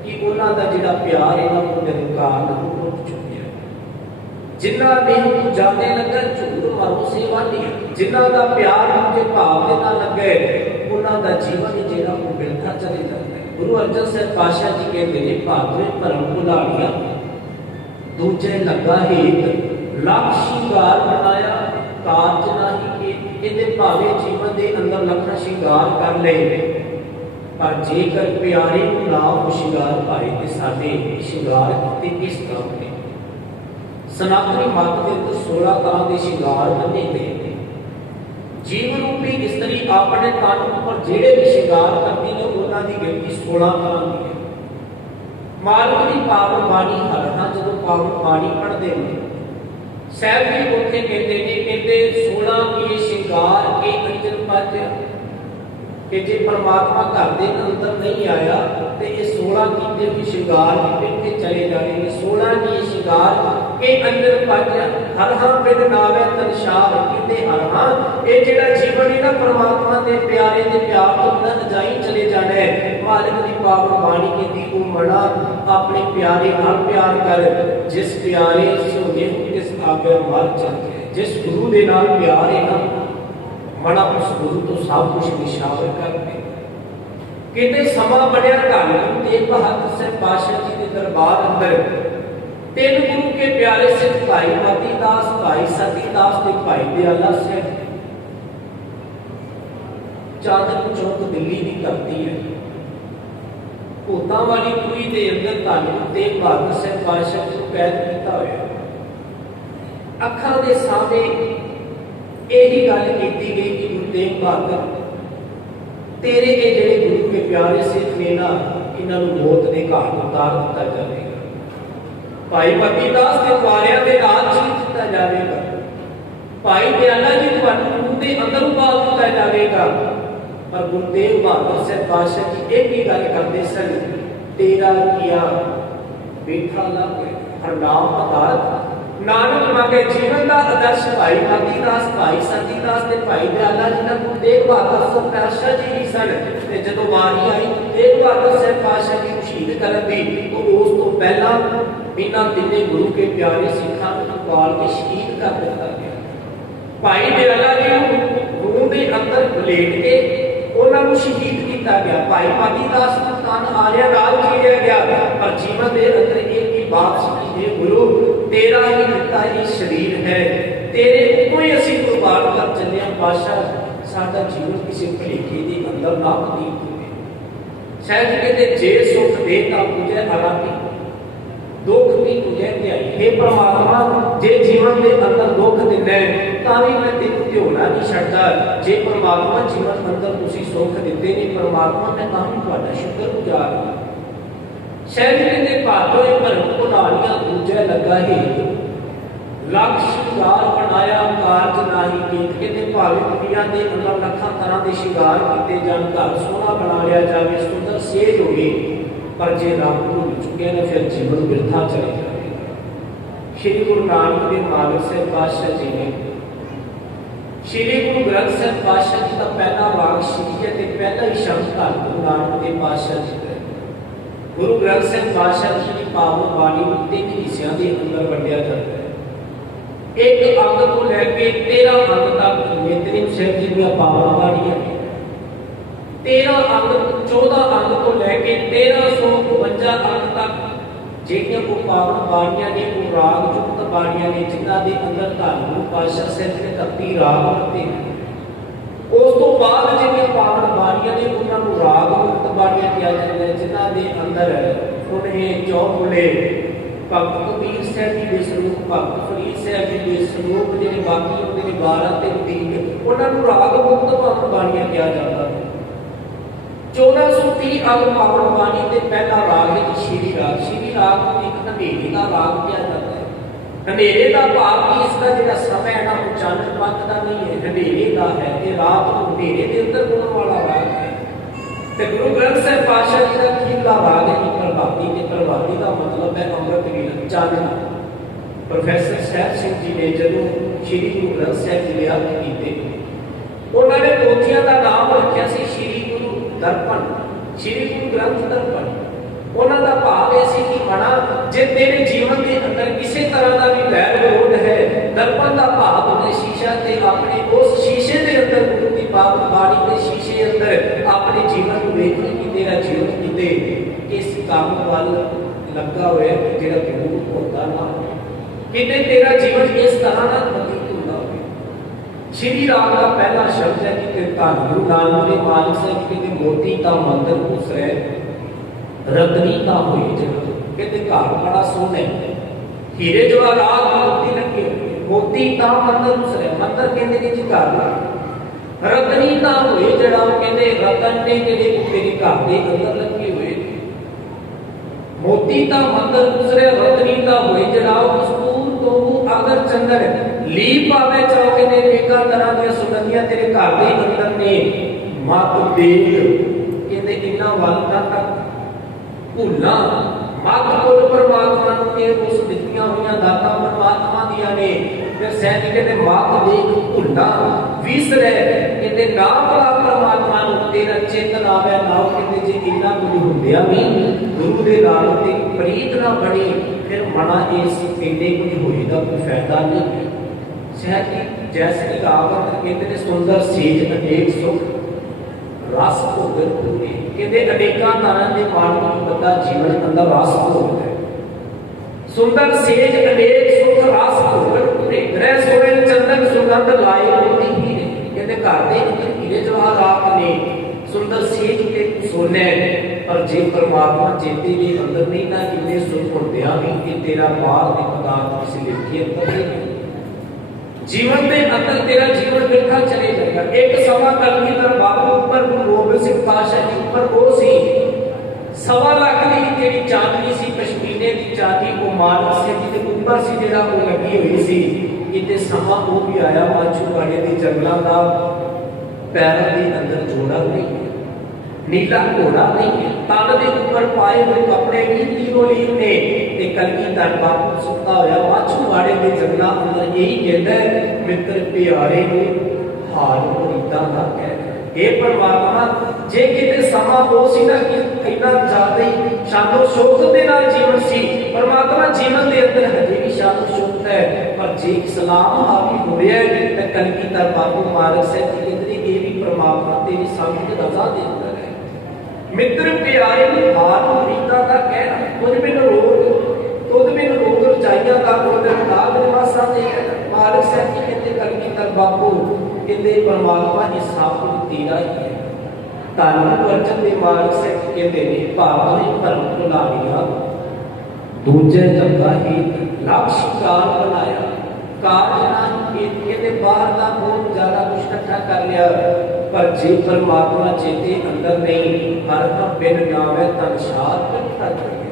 कि उन्हां दा जिहड़ा प्यार है ना वो निरंकार नूं टुट चुकिया है। जिन्हां ने जाने लगा झूठ मरो सेवा नहीं, जिन्हां दा प्यार उनके भाव दे नाल लगे उन्हां दा जीवन जिहड़ा वो मिलदा चले जाता है। गुरु अर्जन साहब पातशाह जी कहते हैं भादो भरम भुलानियां दूजे लगा हेत लख श्रृंगार बनाया कारज नहीं के। कहते भावे जीवन के अंदर लखा श्रृंगार कर ले, पर जेकर प्यारे को ना हो श्रृंगार पाए तो साडे श्रृंगार किते किस काम ने। सनातनी मत के तो 16 तरह के श्रृंगार बने गए। जीवन रूपी स्त्री अपने तन पर जेड़े भी श्रृंगार करती है उन्होंने की गिनती 16 तरह की है। मालिक की पावन बाणी हर हां जो पावन बाणी पढ़ते हैं सहब जी उत्थे कहते हैं, कहते 16 के श्रृंगार के अंजन पात्या। कि जे परमात्मा घर के अंदर नहीं आया तो ये 16 कीते हुए श्रृंगार भी पिट के चले जाएंगे। 16 की श्रृंगार के अंदर पाया हर हाँ बिन नावे तनशार कहते हर हाँ ये जेड़ा जीवन है ना परमात्मा के प्यारे के प्यार तो बिना अजाई चले जाना है। मालिक की पावन बाणी की दी वो मना अपने प्यारे नाल प्यार कर जिस प्यारे सोने किस आगे मर जाते हैं। जिस गुरु के नाल प्यार है ना मना उस गुरु तो सब कुछ निशावर कर दे। कहते समा बनया धन गुरु तेग बहादुर साहब पातशाह जी के दरबार अंदर तीन गुरु के प्यारे सिख भाई मती दास भाई सती दास ते भाई दयाला साहब चांदन चौक दिल्ली की धरती है। भूतां वाली कुई के अंदर धन गुरु तेग बहादुर साहब पातशाह जी को कैद किया होया। अखां दे सामने यही गल की गई कि गुरु तेग बहादुर तेरे ये जेड़े गुरु के प्यारे सिख ने ना इन्हां नूं मौत दे घाट उतार दिता जाएगा। भाई मती दास के कुआरियां दे नाल चीर दिता जाएगा। भाई दयाला जी तुहानूं गुरु दे अंदर उतार दिता जाएगा। पर गुरु तेग बहादुर साहब पातशाह जी एक ही गल करते सन तेरा किया बेठा लग हर नाम पदार्थ नानक मांगे जीवन का आदर्श भाई मती दास भाई सती दास ते भाई दयाला जी दा गुरु तेग बहादुर साहब पातशाह जी ही सन। ते जदों वारी आई तेग बहादुर साहब पातशाह जी नूं शहीद करन दी तो उस तो पहला इन्हां तिन्ने गुरु के प्यारे सिखां नूं पाल के शहीद कर दिता गया। भाई दयाला जी नूं रूह दे अंदर लेट के उन्हां नूं शहीद किया गया। भाई मती दास नूं तन आलिया नाल चीरिया गया। पर जीवन दे अंदर एक ही बात सी कि गुरु तेरा ही दिता ये शरीर है तेरे को ही असीं कुर्बान कर चले पातशाह साडा जीवन किसी भलेखे के अंदर ना प्रतीत होवे। शायद कहते जे सुख दे तां तुझे आरामी दुख भी तुझे ध्याई। हे परमात्मा जे जीवन के अंदर दुख दिंदा है तां भी मैं तेनूं ध्याना नहीं छड्डदा। जे परमात्मा जीवन अंदर तुसीं सुख दिते ने परमात्मा मैं तां भी तुहाडा शुक्रगुजार हां। शायद कहते भादों भरम घुलाड़ियां दूजा लगा ही लख श्रृंगार बनाया कारज नाही कीत। कहते भावे दुनिया के अंदर लखां तरह के श्रृंगार किए जान घर सोहना बना लिया जाए सुंदर सेज होगी पर जे रब भुल चुके ना फिर जीवन बिरथा चले जाएगा। श्री गुरु नानक देव मालिक साहब पातशाह जी ने श्री गुरु ग्रंथ साहब पातशाह जी का पहला राग श्री है ते पहला ही शब्द धन गुरु नानक देव पातशाह जी गुरु ग्रंथ साहब पातशाह जी की पावन बाणी को तीन हिस्सों के अंदर वंडिया जाता है। एक अंग को लैके 13 अंग तक नेतृत्व साहब जी की पावन बाणियां 13 अंग 14 अंग को लैके 1352 अंग तक ਜਿਹੜੀਆਂ ਉਹ ਪਾਵਨ ਬਾਣੀਆਂ ਨੇ ਉਹ ਰਾਗ ਯੁਕਤ ਬਾਣੀਆਂ ਨੇ ਜਿਨ੍ਹਾਂ ਦੇ ਅੰਦਰ ਧੰਨ ਗੁਰੂ ਪਾਤਸ਼ਾਹ ਸਾਹਿਬ ਨੇ 31 ਰਾਗ ਵਰਤੇ। ਉਸ ਤੋਂ ਬਾਅਦ ਜਿਹੜੀਆਂ ਪਾਵਨ ਬਾਣੀਆਂ ਨੇ ਉਹਨਾਂ ਨੂੰ ਰਾਗ ਮੁਕਤ ਬਾਣੀਆਂ ਕਿਹਾ ਜਾਂਦਾ ਹੈ ਜਿਨ੍ਹਾਂ ਦੇ ਅੰਦਰ ਉਹਨੇ ਚੌਗੁਲੇ ਭਗਤ ਕਬੀਰ ਸਾਹਿਬ ਜੀ ਦੇ ਸਰੂਪ ਭਗਤ ਫਰੀਦ ਸਾਹਿਬ ਜੀ ਦੇ ਸਰੂਪ ਜਿਹੜੇ ਬਾਕੀ ਹੁੰਦੇ ਨੇ 12 ਤੇ 3 ਉਹਨਾਂ ਨੂੰ ਰਾਗ ਮੁਕਤ ਪਾਵਨ ਬਾਣੀਆਂ ਕਿਹਾ ਜਾਂਦਾ ਹੈ। 1430 अंग पावन बाणी ते पहला राग है श्री राग। श्री राग को एक हनेरे का राग किया जाता है। हनेरे का भाव कि इसका जो समय है ना वो चानन पंथ का नहीं है हनेरे का है ये रात को हनेरे के अंदर बोलने वाला राग है। ते गुरु ग्रंथ साहब पातशाह जी का खीरला राग है प्रभाती के प्रभाती का मतलब है अमृत वेला चानना। प्रोफेसर सहज सिंह जी ने जदों श्री गुरु ग्रंथ साहब जी ने अर्थ किए उन्होंने पोथियां का नाम रखा सी श्री दर्पण श्री गुरु ग्रंथ दर्पण। उन्होंने भाव ऐसे कि मना जे तेरे जीवन के अंदर किसी तरह का भी वैर विरोध है दर्पण का भाव है शीशा ते अपने उस शीशे के अंदर गुरु की पावन बाणी के शीशे अंदर अपने जीवन को देखने की तेरा जीवन किते किस काम वाल लगा हुआ है जेड़ा विरोध होता ना किते तेरा जीवन इस तरह ना प्रतीत होता हो। श्री राग का पहला शब्द है कि धन गुरु नानक देव मालिक साहब कहते मोती का मंदिर घुसरे रतनी का हुई जगह कहते घर बड़ा सोने हीरे जवाहरात मोती लगे मोती का मंदिर घुसरे मंदिर कहते ने जी घर रतनी का हुई जड़ा कहते रतन ने कहते तेरे घर के अंदर लगे हुए मोती का मंदिर घुसरे रतनी का हुई जड़ा कस्तूर तो अगर चंदन ली पावे चौके ने एका तरह की सुगंधियां तेरे घर के अंदर ने मत देख कहते इन्हां वल ना भुल्लां मत भुल परमात्मा नूं ये उस दित्तियां होईयां दातां परमात्मा दियां ने। फिर सैनिक कहते मत देख भुल्लां विसरै कहते ना भला परमात्मा नूं तेरा चेतन आवे ना कहते जे इन्ना कुछ हुंदिया भी गुरु दे नाल ते प्रीत ना बनी फिर मना इस कहते कुछ होई दा कोई फायदा नहीं। सैनिक जैसे रावत कहते ने सुंदर सेज अनेक सुख रस भोगन पूरे कहते अनेकों तरह के मानव बंदा जीवन अंदर रस भोगता है। सुंदर सेज अनेक सुख रस भोगन पूरे ग्रह सोने चंदन सुगंध लाए होती ही कहते घर के अंदर हीरे जवाहरात ने सुंदर सेज के सोने पर जे परमात्मा चेते के अंदर नहीं ना इन्ने सुख होंदिया भी कि तेरा बाहर के पदार्थ किसी लिखी अंदर नहीं जीवन के अंदर तेरा जीवन मिठा चले जाएगा। एक सवा कलमी तर बाबू ऊपर गुरु गोबिंद सिंह पातशाह जी ऊपर वो सी सवा लाख की जेडी चांदनी सी कश्मीरे की चांदी वो मानक सिंह जी के ऊपर सी जेड़ा वो लगी हुई सी इते समा वो भी आया माछू वाले के जंगलों का पैरों के अंदर जोड़ा नहीं नीला घोड़ा नहीं तन के ऊपर पाए हुए कपड़े भी लीरो लीर ने ते कलगी धन बापू सुता होया माछूवाड़े के जंगलों अंदर यही कहता है मित्र प्यारे को हाल मुरीदा ना कह हे परमात्मा जे किते समा हो सी ना कि इतना ज्यादा ही शानो शौक दे नाल जीवन सी परमात्मा जीवन के अंदर हजे भी शानो शौक है पर जे इस्लाम हावी होया है ते कलगी धन बापू मारक से कहते ये भी परमात्मा तेरी संग रजा दे अंदर है। मित्र प्यारे हाल मुरीदा का कहना कुछ बिन रोग रजाइया का बोल दाग निवासा दे मालिक साहब जी कहते कलगी धर बापू कहते परमात्मा इस सब तेरा ही है। धन अर्जन दे मालिक साहब कहते ने भाव ने भरम भुलाविया दूजे जगह ही लक्ष्य काल बनाया कारजना कहते बाहर का बहुत ज्यादा कुछ इकट्ठा कर लिया पर जे परमात्मा चेते अंदर नहीं हर का बिन नाम है तनशार इकट्ठा कर गया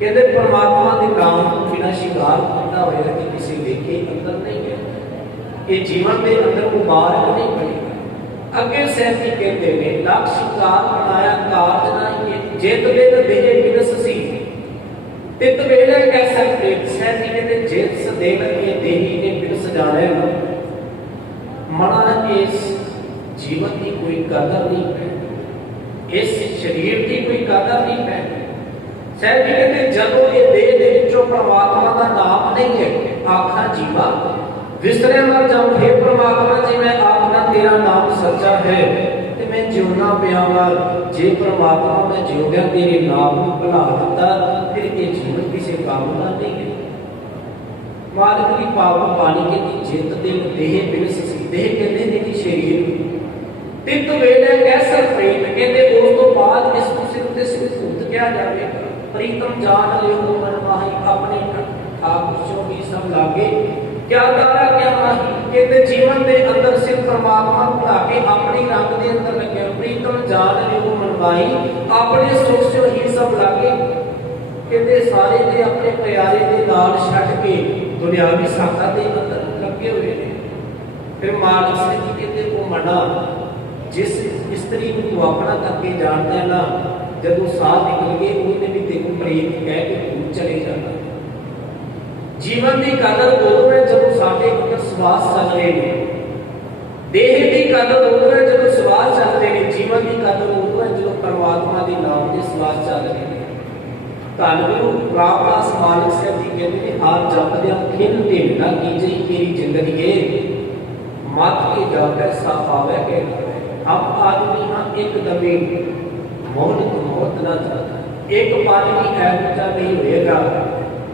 कहते परमात्मा के नाम को बिना शिकार करता होया कि किसी लेखे अंदर नहीं है ये जीवन के अंदर मुबारक नहीं बनेगा। अगे सहती कहते ने लक्ष्य काल बनाया कारजना जेत दिन देह बिनस सी तित वेले कैसा प्रेत सहती कहते जेत सदेव के देही ने बिनस जाने ना मना इस जीवन की कोई कदर नहीं है इस शरीर की कोई कदर नहीं है। शायद कहते जदों ये देह दे विचों परमात्मा का नाम नहीं है आखा जीवा विसरे मर जाऊं हे परमात्मा जी मैं आखना तेरा नाम सच्चा है ते मैं जिउना पिया जे परमात्मा मैं जिउंदे तेरे नाम को भुला दिता फिर ये जीवन किसी काम का नहीं है। मालिक की पावन पानी के जित दिन देह बिनस सी देह कहते हैं कि शरीर तित वेले कैसा प्रेत कहते उस तो बाद इस सिर ते सिर भूत क्या जाएगा प्रीतम जान ले हो मन माही अपने ठाकुर भी सब लागे क्या तारा क्या माही कहते जीवन के अंदर सिर्फ परमात्मा भुला के अपनी रंग के अंदर लगे प्रीतम जान ले हो मन माही अपने सुख से ही सब लागे कहते सारे ने अपने प्यारे के नाल छड़ के दुनियावी साखा के अंदर लगे हुए हैं। फिर मालिक से जी कहते वो मना जिस स्त्री को तू अपना करके जानता है ना जब वो साथ निकल गए उन्हें भी तेको प्रेम कह के दूर चले जाना। जीवन की कदर उदों है जब साडे अंदर श्वास चल रहे हैं देह की कदर उदों है जब श्वास चल रहे हैं जीवन की कदर उदों है जब परमात्मा के नाम के श्वास चल रहे हैं। धन गुरु रामदास मालिक साहब जी कहते हैं हाथ जपदे खिल ढेर ना कीजे मेरी जिंदगी मत के जाकर सा पावे के हम आदमी हाँ एक दमी मौत तो मौत ना जाता एक पल भी ऐसा नहीं होएगा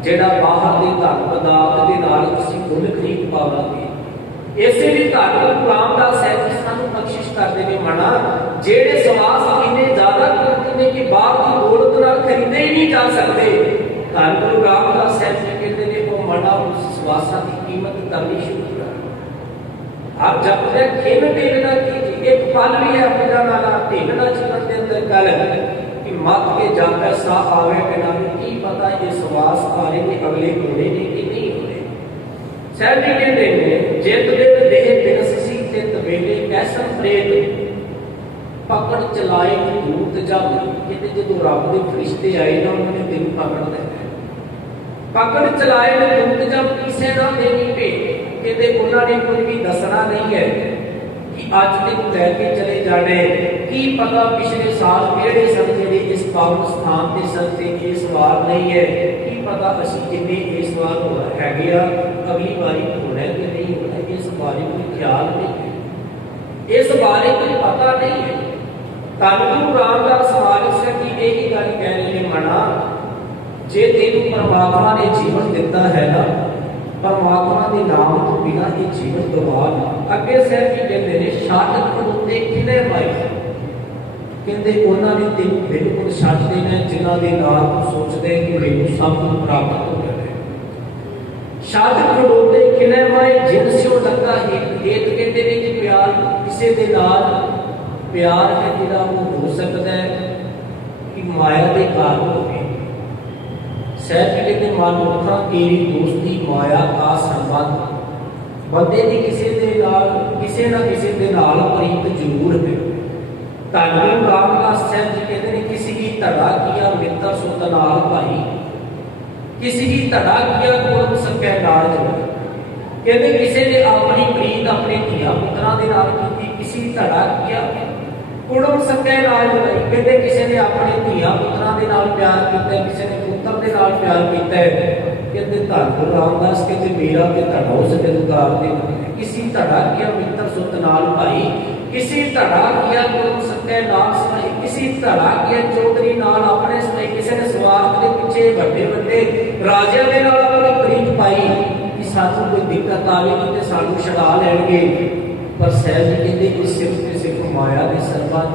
जेड़ा बाहर के धन पदार्थ के नाल तुसीं मुल खरीद पाओगे। इसे भी धन रामदास साहब जी सानू बख्शिश करते हैं मना जेड़े सवास इन्ने ज्यादा करते हैं कि बाहर की दौलत नाल खरीदे ही नहीं जा सकते। धन गुरु रामदास साहब जी कहते हैं वो मना उस सवासा की कीमत करनी शुरू कर आप जब तक खेल टेलना कीजिए एक पल भी है अपना नाला टेलना जीवन के अंदर गल कि मत के जाकर सा आवे के नाम की पता ये सवास आने में अगले होने ने कि नहीं होने। साहब जी कहते हैं जित दिन देह बिनस सी तित वेले कैसा प्रेत पकड़ चलाए दूत जब कहते जो रब के फरिश्ते आए ना उन्होंने दिल पकड़ देना पकड़ चलाए दूत जब किसी ना देनी भेंट कहते उन्होंने कुछ भी दसना नहीं है कि अज तक लैके चले जाने की पता पिछले साल किहड़े सन जिहड़े इस पावन स्थान ते सन ते इस बार नहीं है की पता असीं जिन्ने इस बार हैगे आ अगली बारी होना कि नहीं होना इस बारे कोई ख्याल नहीं इस बारे कोई पता नहीं है। धन गुरु रामदास महाराज जी की यही गल कह रहे हैं मना जे तेनू परमात्मा ने जीवन दिता है ना परमात्मा के नाम तो बिना ये जीवन गवा ना अगे साहब जी कहते हैं शादत खड़ोते किने माई कहते उन्होंने तेन बिल्कुल छड्ड देना जिन्हों के नाम सोचते कि मैनू सब कुछ प्राप्त हो जाए शादत खड़ोते किने माई जिन स्यों लगा हेत कहते हैं कि प्यार किसी के नाल प्यार है जिहड़ा वो हो सकता है कि माया के कारण होवे सहज कहते मनुखा तेरी दोस्ती माया का संबंध बंदे की किसी ना किसी के नाल प्रीत जरूर है। धन गुरु रामदास साहब जी कहते हैं किसी की धड़ा किया मित्र सुत नाल भाई किसी की धड़ा किया कुर्ब सकै नाल कहते किसी ने अपनी प्रीत अपने धिया पुत्रा के नाल की किसी धड़ा किया कुड़म सकै नाल जुड़ाई कहते किसी ने अपने धिया पुत्रा के नाल प्यार किया किसी ने पुत्र के नाल प्यार किया कहते धन गुरु रामदास कहते मेरा ते धड़ा उस दिलदार दे किसी धड़ा किया मित्र सुत नाल भाई किसी धड़ा किया कुड़म सकै नाल समाई किसी धड़ा किया चौधरी नाल अपने समाई किसी ने स्वार्थ के पीछे बड़े बड़े राजियां दे नाल अपनी प्रीत पाई कि सानू कोई दिक्कत आवेगी ते सानू छड़ा लैणगे पर सहज जी कहते कि सिर्फ माया के सरबंध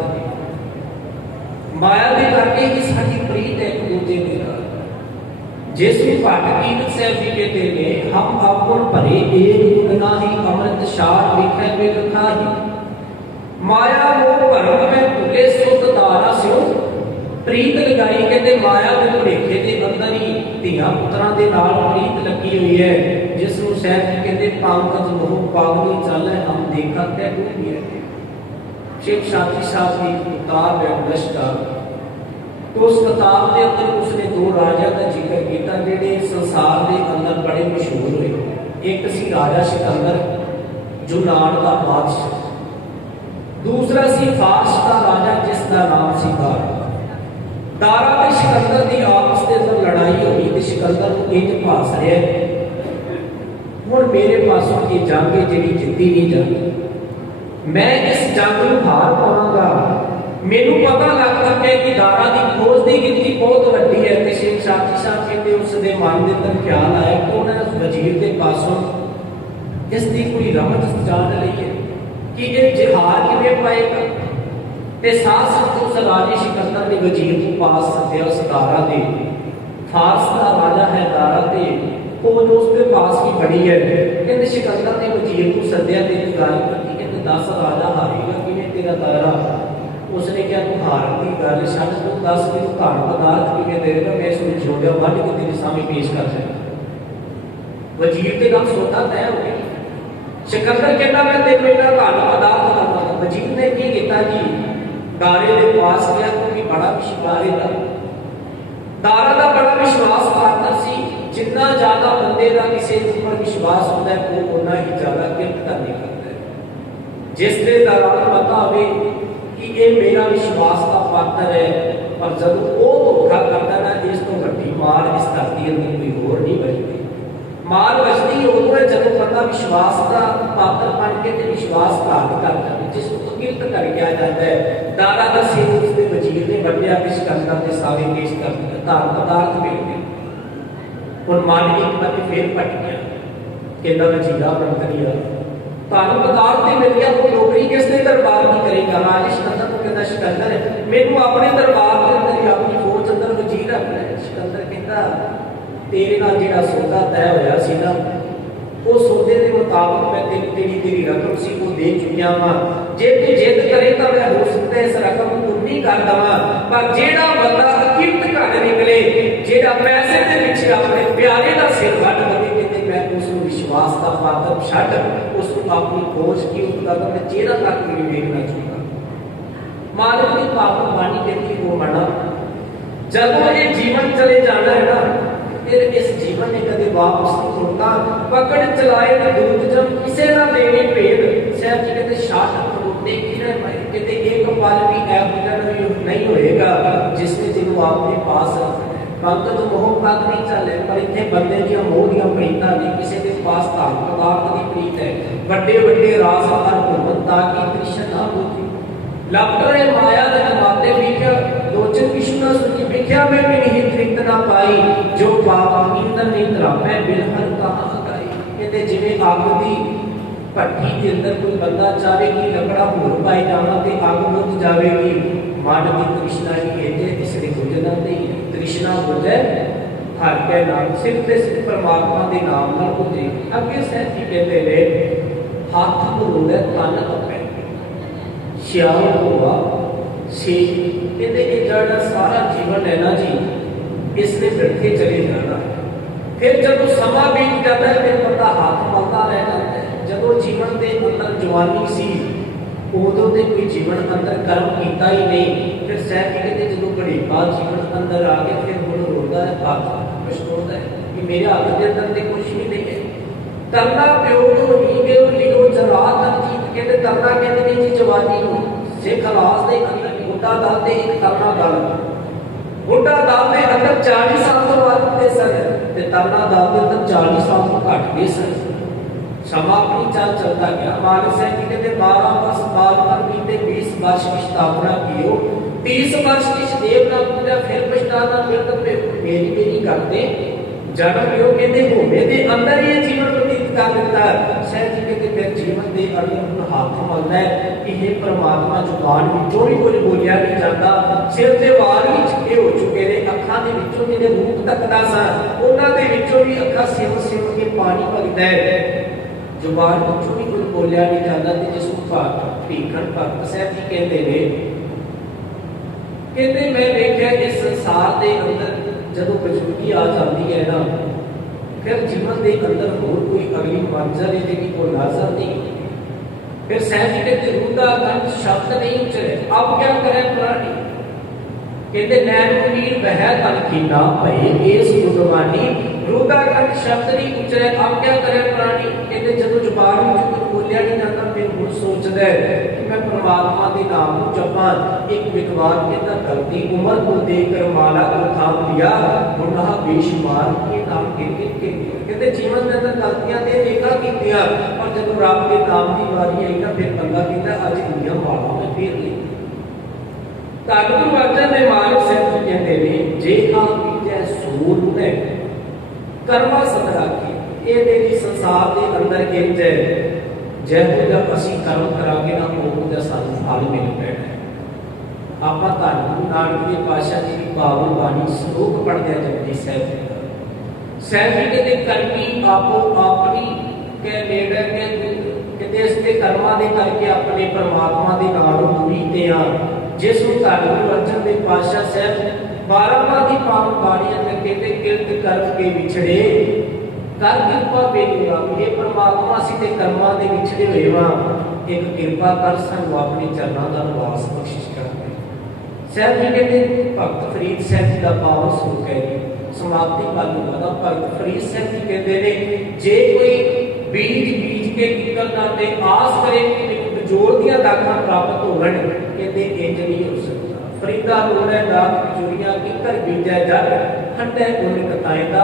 माया के करके ही साडी प्रीत एक दूजे के नाल जिस भट्ट कीरत साहब जी कहते हैं हम अपन भरे एक गुना ही अमृत सार लिखे बिल खाही माया मोह भरम में भुले सुत दारा स्यो प्रीत लगाई कहते माया के भुलेखे के अंदर ही धिया पुत्रां दे नाल प्रीत लगी हुई है जिसनूं साहब जी कहते पंकज मोह पागली चल हम देखा तै डूबी है शिव शास्त्री साहब की किताब है दशका तो उस किताब के अंदर उसने दो राजा का जिक्र किया जिहड़े संसार के अंदर बड़े मशहूर हुए एक सी राजा सिकंदर यूनान का बादशाह दूसरा सी फारस का राजा जिसका नाम सी दारा ते सिकंदर की आपस के अंदर लड़ाई होई ते सिकंदर को इंज भास रहा हुण मेरे पासों ये जंग जिहड़ी जित्ती नहीं जाती मैं इस जंग में हार पावांगा मैनू पता लग सके कि दारा की खोज की गिनती बहुत वड्डी है ते शेख शास्त्री साहब कहते उसके मन के अंदर ख्याल आया कि उन्हें उस वजीर के पासों इसकी कोई रमज जान ली है कि ये जिहार किवें पाएगा ते साथ साथ उस राजे सिकंदर ने वजीर को पास सद्या उस दारा दे फारस का राजा है दारा ते खोज उसके पास की बड़ी है कहते सिकंदर ने वजीर को सद्या ते गल की कहते 10 राजा हारेगा किवें तेरा दारा उसने क्या तू हारन की गल छड्ड तू दस कि तू धन पदार्थ किवें देगा मैं इसको जोड़िया वढ के तेरे सामने पेश कर सकता वजीर के नाम सौदा तय हो गया सिकंदर कहता मैं तेरे मेरा धन पदार्थ करना वजीर ने की किया जी दारे के पास गया क्योंकि बड़ा विश्वास दारा का बड़ा विश्वास पात्र सी जितना ज्यादा बंदे का किसी ऊपर विश्वास होता है वो उतना ही ज्यादा किरत करनी करता है जिसके दौरान पता हो कि ये मेरा विश्वास का पात्र है पर जब वो धोखा करता ना इस तो वड्डी मार इस धरती अंदर कोई होर नहीं बचती मार बचती उदों है जब बंदा विश्वास का पात्र बन के विश्वास घात करता है जिसको किरत करके आ जाता है दारा का सिर उसके वजीर ने वड्डिया सिकंदर के सारे पेश कर दिया धन पदार्थ मिल गए और मन एक बार फिर पट गया कहना वजीरा मंत्रिया धन पदार्थ से मिल गया वो नौकरी किसने दरबार की करेगा राजे सिकंदर को कहता सिकंदर मैनू अपने दरबार के अंदर अपनी फौज अंदर वजीर रखना है सिकंदर कहता तेरे नाल जिहड़ा सौदा तय होया सी ना वो सौदे के मुताबिक मैं तेरी रकम सी वो दे चुकिया वा जे तू जिद करे तो मैं हो सकता है इस रकम को पूरी कर दवा पर जेड़ा बंदा किरत घट निकले जेड़ा पैसे के पीछे अपने प्यारे का सिर वट दे कहते मैं उस विश्वास का पात्र छड्ड उस अपनी खोज की उस कदम में चेहरा तक नहीं देखना चाहता मालिक की पावन बाणी कहती वो मना जब ये जीवन चले जाना है ना, फिर इस जीवन ने कदे वापस नहीं मुड़ना। पकड़ चलाए न दूत जब किसे ना देने भेद, साहब जी कहते शाट खड़ोते किने कहते एक पल भी ऐसा नहीं होएगा जिसने जिन्हों आपने पास पंकज मोह पग नहीं चले, पर इतने बंदे दियां मोह दियां प्रीतां नहीं, किसी के पास धन पदार्थ की प्रीत है, बड़े बड़े राज हर घूमन ताकि कृष्ण ना बुद्धि लपटे माया ने माते विख्या लोचन विष्णु ना सुनी विख्या में भी नहीं तृप्त ना पाई, जो पाप इंदन नहीं तरापे बिलहर कहां गाई। कहते जिवें अग दी भट्टी के अंदर कोई बंदा चाहे कि लकड़ा होर पाई जाना ते अग बुझ जाएगी, मन की तृष्णा ही कहते इसने बुझना नहीं, तृष्णा बुझे हर के नाम सिर्फ ते सिर्फ परमात्मा के नाम नाल बुझे। अगे साहब जी कहते ने हाथ मरोड़े तन अपे श्याम हुआ से कहते ये जड़ा सारा जीवन है ना जी, इसने बिरथे चले जाना। फिर जब समा बीत जाता है फिर पता हाथ मलता रह जाता है। जब जीवन के अंदर जवानी सी उदों ते कोई जीवन अंदर कर्म किया ही नहीं, फिर साहब जी कहते जो घड़ेपा जीवन अंदर आ गया फिर हुण रोंदा है, हाथ पछताउंदा है कि मेरे हाथ के अंदर ते कुछ भी नहीं है। तरना प्यो तो ही गयो लियो जरा तन जीत, कहते तरना कहते ने जी जवानी नूं सिख खलास दे अंदर बुढ़ा दल ते एक तरना दल, बुढ़ा दल दे अंदर 40 साल तो बाद दे सन ते तरना दल दे अंदर 40 साल तो घट गए सन। समा अपनी चाल चलता गया। मालिक साहब जी कहते 12 वर्ष बाद पर बीते 20 वर्ष की स्थापना कियो, 30 वर्ष की देव ना पूजा फिर पछताना फिर तो मेरी मेरी करते जन्म लियो कहते होवे दे अंदर ये जीवन व्यतीत कर देता। साहब जी कहते फिर जीवन दे अंदर हाथ मलदा है कि हे परमात्मा जुबान विचों भी कुछ बोलिया नहीं जाता, सिर ते वाल भी चिट्टे हो चुके ने, अखां दे विचों जिहड़े रूप तकदा सा उन्हां दे विचों भी अखां सिम सिम के पानी भगदा है, जुबान विचों भी कुछ बोलिया नहीं जाता। ते जिसनूं भीखण भगत साहब जी कहते ने कहते मैं देखिया इस संसार के अंदर जब बजुर्गी आ जाती है ना, फिर जीवन के अंदर होर कोई अगली मंजिल है जी को नजर नहीं। फिर साहब जी कहते रूदा कंठ शब्द नहीं उचरे, अब क्या करे प्राणी, कहते नैन मुनीर बह तन कीना भय इस गुणवानी, रूदा कंठ शब्द नहीं उचरे अब क्या करे प्राणी। कहते जब जुबान में कुछ बोलिया नहीं जाता फिर हुण सोचदा है कि मैं परमात्मा के नाम को जपां। एक विद्वान कहता गलती उम्र को देखकर माला को थाम लिया, गुनाह बेशुमार के नाम गिन गिन के लिया। कहते जीवन के अंदर गलतियां ते देखा कीतियां, पर जब रब के नाम की बारी आई ना फिर बंदा कहता अज दुनिया माला में फेर ली। धन गुरु अर्जन देव महाराज साहब जी कहते ने जे आप बीजे सूर ने कर्मा सद राखी, ये तेरी संसार के अंदर इंज है जैसे जब असी कर्म करांगे ना वो सानू फल मिल पैना। आपां धन गुरु नानक देव पातशाह जी की पावन बाणी श्लोक पढ़दे जपजी साहब साहब जी कहते करनी आपो अपनी के नेड़े के कहते इसके कर्मां दे करके अपने परमात्मा दे नाल दूरी ते आ। जिस धन गुरु अर्जन देव पातशाह साहब 12वां की पावन बाणी अंदर कहते किरत कर्म के विछड़े कर कृपा बेनुरा, ये परमात्मा असीं ते कर्मां दे विछड़े होए वां, एक कृपा कर सानू अपने चरनां दा निवास बख्शिश कर दे। साहब जी कहते भगत फरीद साहब जी का पावन श्लोक है जी, समाप्ति पल होगा। भगत फरीद साहब जी कहते ने जे कोई बीज बीज के निकलना ते आस करे कि जोर दियां दाखां प्राप्त होवण, कहते इंज नहीं हो सकता। फरीदा लोड़े दात चूड़ियां किकर बीजा जग, हंडे गुण कताएंदा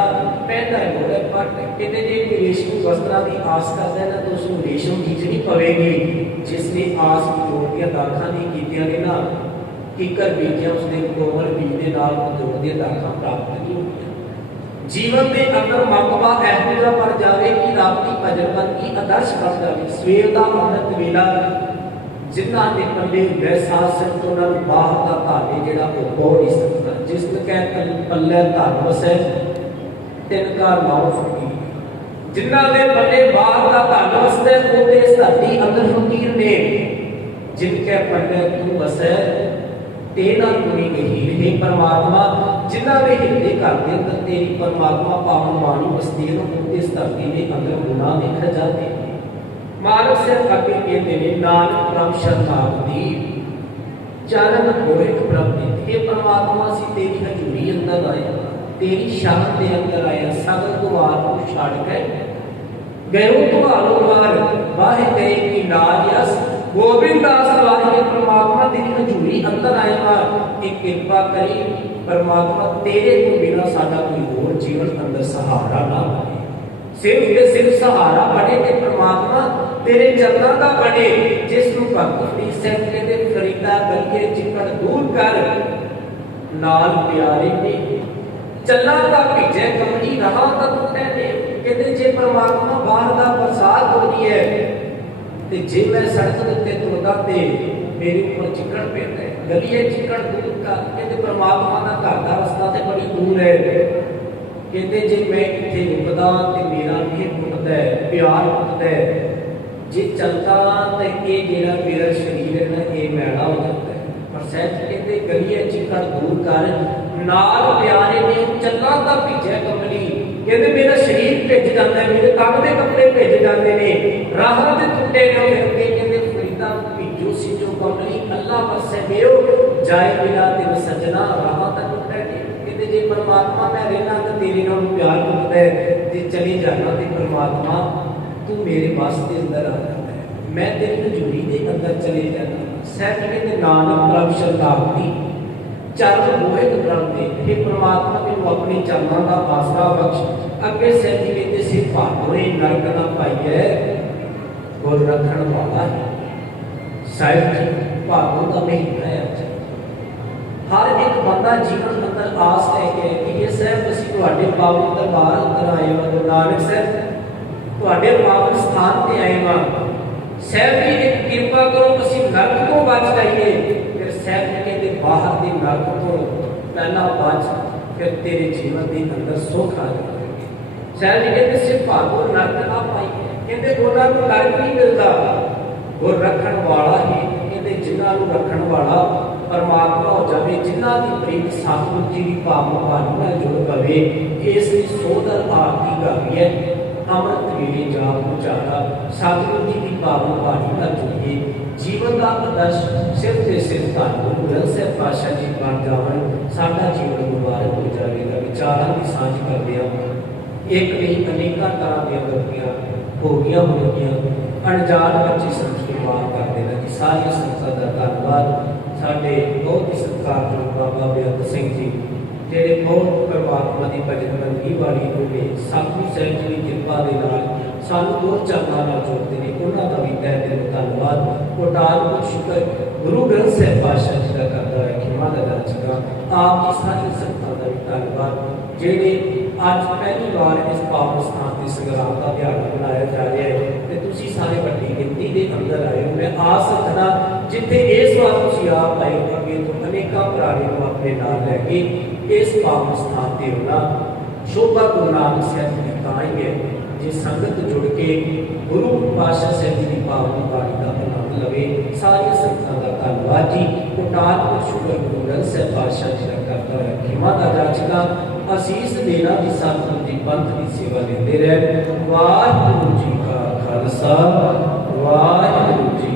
पहना लोड़े पट। कहते जे रेशमी वस्त्रां की आस करदा है ना तो उसनूं रेशम खींचनी पवेगी, जिसने आस जोड़ दियां दाखां नहीं कीतियां ने ना किकर बीजिया उसने कोमल बीज दे नाल जोड़ दियां दाखां प्राप्त नहीं होंदियां। जीवन के अंदर मरतबा ऐसा पर जाए कि राती भजन बंदगी आदर्श बन जाए। सवेर का अमृत वेला जिन्हां दे पल्ले हुंदा साथ संगत उन्हां नूं बाहर दा धागे जिहड़ा ओह पौ नहीं सकदा। जिस कहते पल्ले धन वसै तिनका नाम फकीर, जिन्हां दे पल्ले बाहर दा धन वसदा ओह इस धरती अंदर फकीर ने। जिनके पल्ले तू वसै तेरा कोई नहीं। हे परमात्मा जिन्हां दे हिरदे घर दे अंदर तेरी परमात्मा पावन बाणी वसदी है उनके इस धरती दे अंदर गुनाह लिखे जाते हैं। मालक से अगे कहते हैं नानक प्रभ शरणागति चरण होए प्रभु हे परमात्मा सी तेरी हजूरी अंदर आए तेरी शरण के अंदर आया सगल द्वार को छड़ के गयो तुम्हारो द्वार वाहे गए की लाज यस गोबिंद दास वाहे परमात्मा तेरी हजूरी अंदर आएगा एक कृपा करी परमात्मा तेरे को बिना साडा कोई और जीवन अंदर सहारा ना बने सिर्फ ते सिर्फ सहारा बने कि परमात्मा तेरे चरणों का बने जिसनु भक्त फरीद सिंह कहते फरीदा गलिए चिकड़ दूर कर नाल प्यारे ने चला का भीजे कमली रहा का टूटे ने कहते जे परमात्मा बाहर का प्रसाद होनी है ते जे मैं सड़क दे उत्ते तुरदा ते मेरे ऊपर चिकड़ पैंदा है गलिए चिकड़ दूर कर कहते परमात्मा दा घर दा रास्ता ते बड़ी दूर है कहते जे मैं इत्थे रुकदा ते मेरा भी टुटदा है प्यार टुटदा है जे चलता ते ये जेड़ा मेरा शरीर है ना ये मैला हो जाता है पर सहज कहते गलिए चिकड़ दूर कर नाल प्यारे ने चला का भीजे कमली कहते मेरा शरीर भिज जाता है मेरे काम दे कपड़े भिज जाते ने राह ते टुटे न फिरके कहते फरीदा भीजो सी जो कमली अल्लाह वसे देओ जाए बिना तेरे सजना राह तक टुटे ने कहते जे परमात्मा मैं रहना तो तेरे नाल प्यार करदा है जे चली जाना ते परमात्मा तू मेरे वास्ते अंदर आ जाता है मैं तेरी हजूरी के अंदर चले जाना सहज कहते नानक प्रभ शरणागति चरण होए प्रभ दे हे परमात्मा मैनू अपने चरणों का आसरा बख्श अगे सहज कहते सिर भागोए नरक ना पाइए गुर रखण वाला है साहिब जी भागों का महीना है अज हर एक बंदा जीवन अंदर आस लेके कि ये साहब असीं तुहाडे पावन दरबार अंदर आए हो गुरु नानक साहब ਤੁਹਾਡੇ ਪਾਵਨ ਸਥਾਨ ਤੇ ਆਏ ਹਾਂ ਸਹਿਬ ਜੀ ਇੱਕ ਕਿਰਪਾ ਕਰੋ ਅਸੀਂ ਨਰਕ ਤੋਂ ਬਚ ਜਾਈਏ ਫਿਰ ਸਹਿਬ ਜੀ ਕਹਿੰਦੇ ਬਾਹਰ ਦੇ ਨਰਕ ਤੋਂ ਪਹਿਲਾਂ ਬਚ ਫਿਰ ਤੇਰੇ ਜੀਵਨ ਦੇ ਅੰਦਰ ਸੁੱਖ ਆ ਜਾਵੇਗਾ ਸਹਿਬ ਜੀ ਕਹਿੰਦੇ ਸਿਰਫ ਭਾਗੋ ਨਰਕ ਨਾ ਪਾਈਏ ਕਹਿੰਦੇ ਉਹਨਾਂ ਨੂੰ ਨਰਕ ਨਹੀਂ ਮਿਲਦਾ ਗੁਰ ਰੱਖਣ ਵਾਲਾ ਹੀ ਕਹਿੰਦੇ ਜਿਨ੍ਹਾਂ ਨੂੰ ਰੱਖਣ ਵਾਲਾ परमात्मा हो जाए जिन्ना की प्रीत सतगुरु जी की पावन बाणी नाल जुड़ पवे इस सोधर आरती गावी है अमृत वेले जाप उचारा सतगुरु जी की पावन बाणी नाल जुड़िए जीवन का आदर्श सिर्फ ते सिर्फ धन गुरु ग्रंथ साहिब पातशाह जी बन जावन साडा जीवन मुबारक हो जाएगा विचारां की सांझ करदे हां एक नहीं अनेकां तरह दी गलतियां हो गईयां होणगीआं अनजान बच्चे समझ के माफ कर देना कि सारी संस्था का धन्यवाद साडे बहुत ही सत्कारयोग बाबा बेअंत सिंह जी जेडे बहुत परमात्मा की भजन बंदगी वाली होवे सतगुरु साहिब जी की कृपा दे नाल सानू दो चरनां नाल जोड़ते हैं उन्हां दा भी तहे दिल धन्यवाद कोटाल को शुक्र गुरु ग्रंथ साहिब पातशाह जी का करदा है खिमा दा जाचगा आप की सारी संगतां दा भी धन्यवाद जेडे अज पहली बार इस पावन स्थान के संग्राम का दिहाड़ा मनाया जा रहा है ते तुसीं सारे वड्डी गिनती के अंदर आए हो मैं आस रखदा जिथे इस बार तुसीं आप आए हो अगे तो अनेकां प्राणी को अपने नाल लैके इस पावन स्थान ते होना शोभा गुरु नानक साहिब जी तां ही है जे संगत जुड़ के गुरु पातशाह साहिब जी की पावन बाणी का आनंद लवे सारी संगतां दा धन्नवाद जी कोटाल को शुक्र गुरु ग्रंथ साहिब पातशाह जी का करदा है खिमा दा जाचगा आशीष देना भी सतगुरु जी पंथ की सेवा लेते रहे वाहिगुरू जी का खालसा वाहिगुरू जी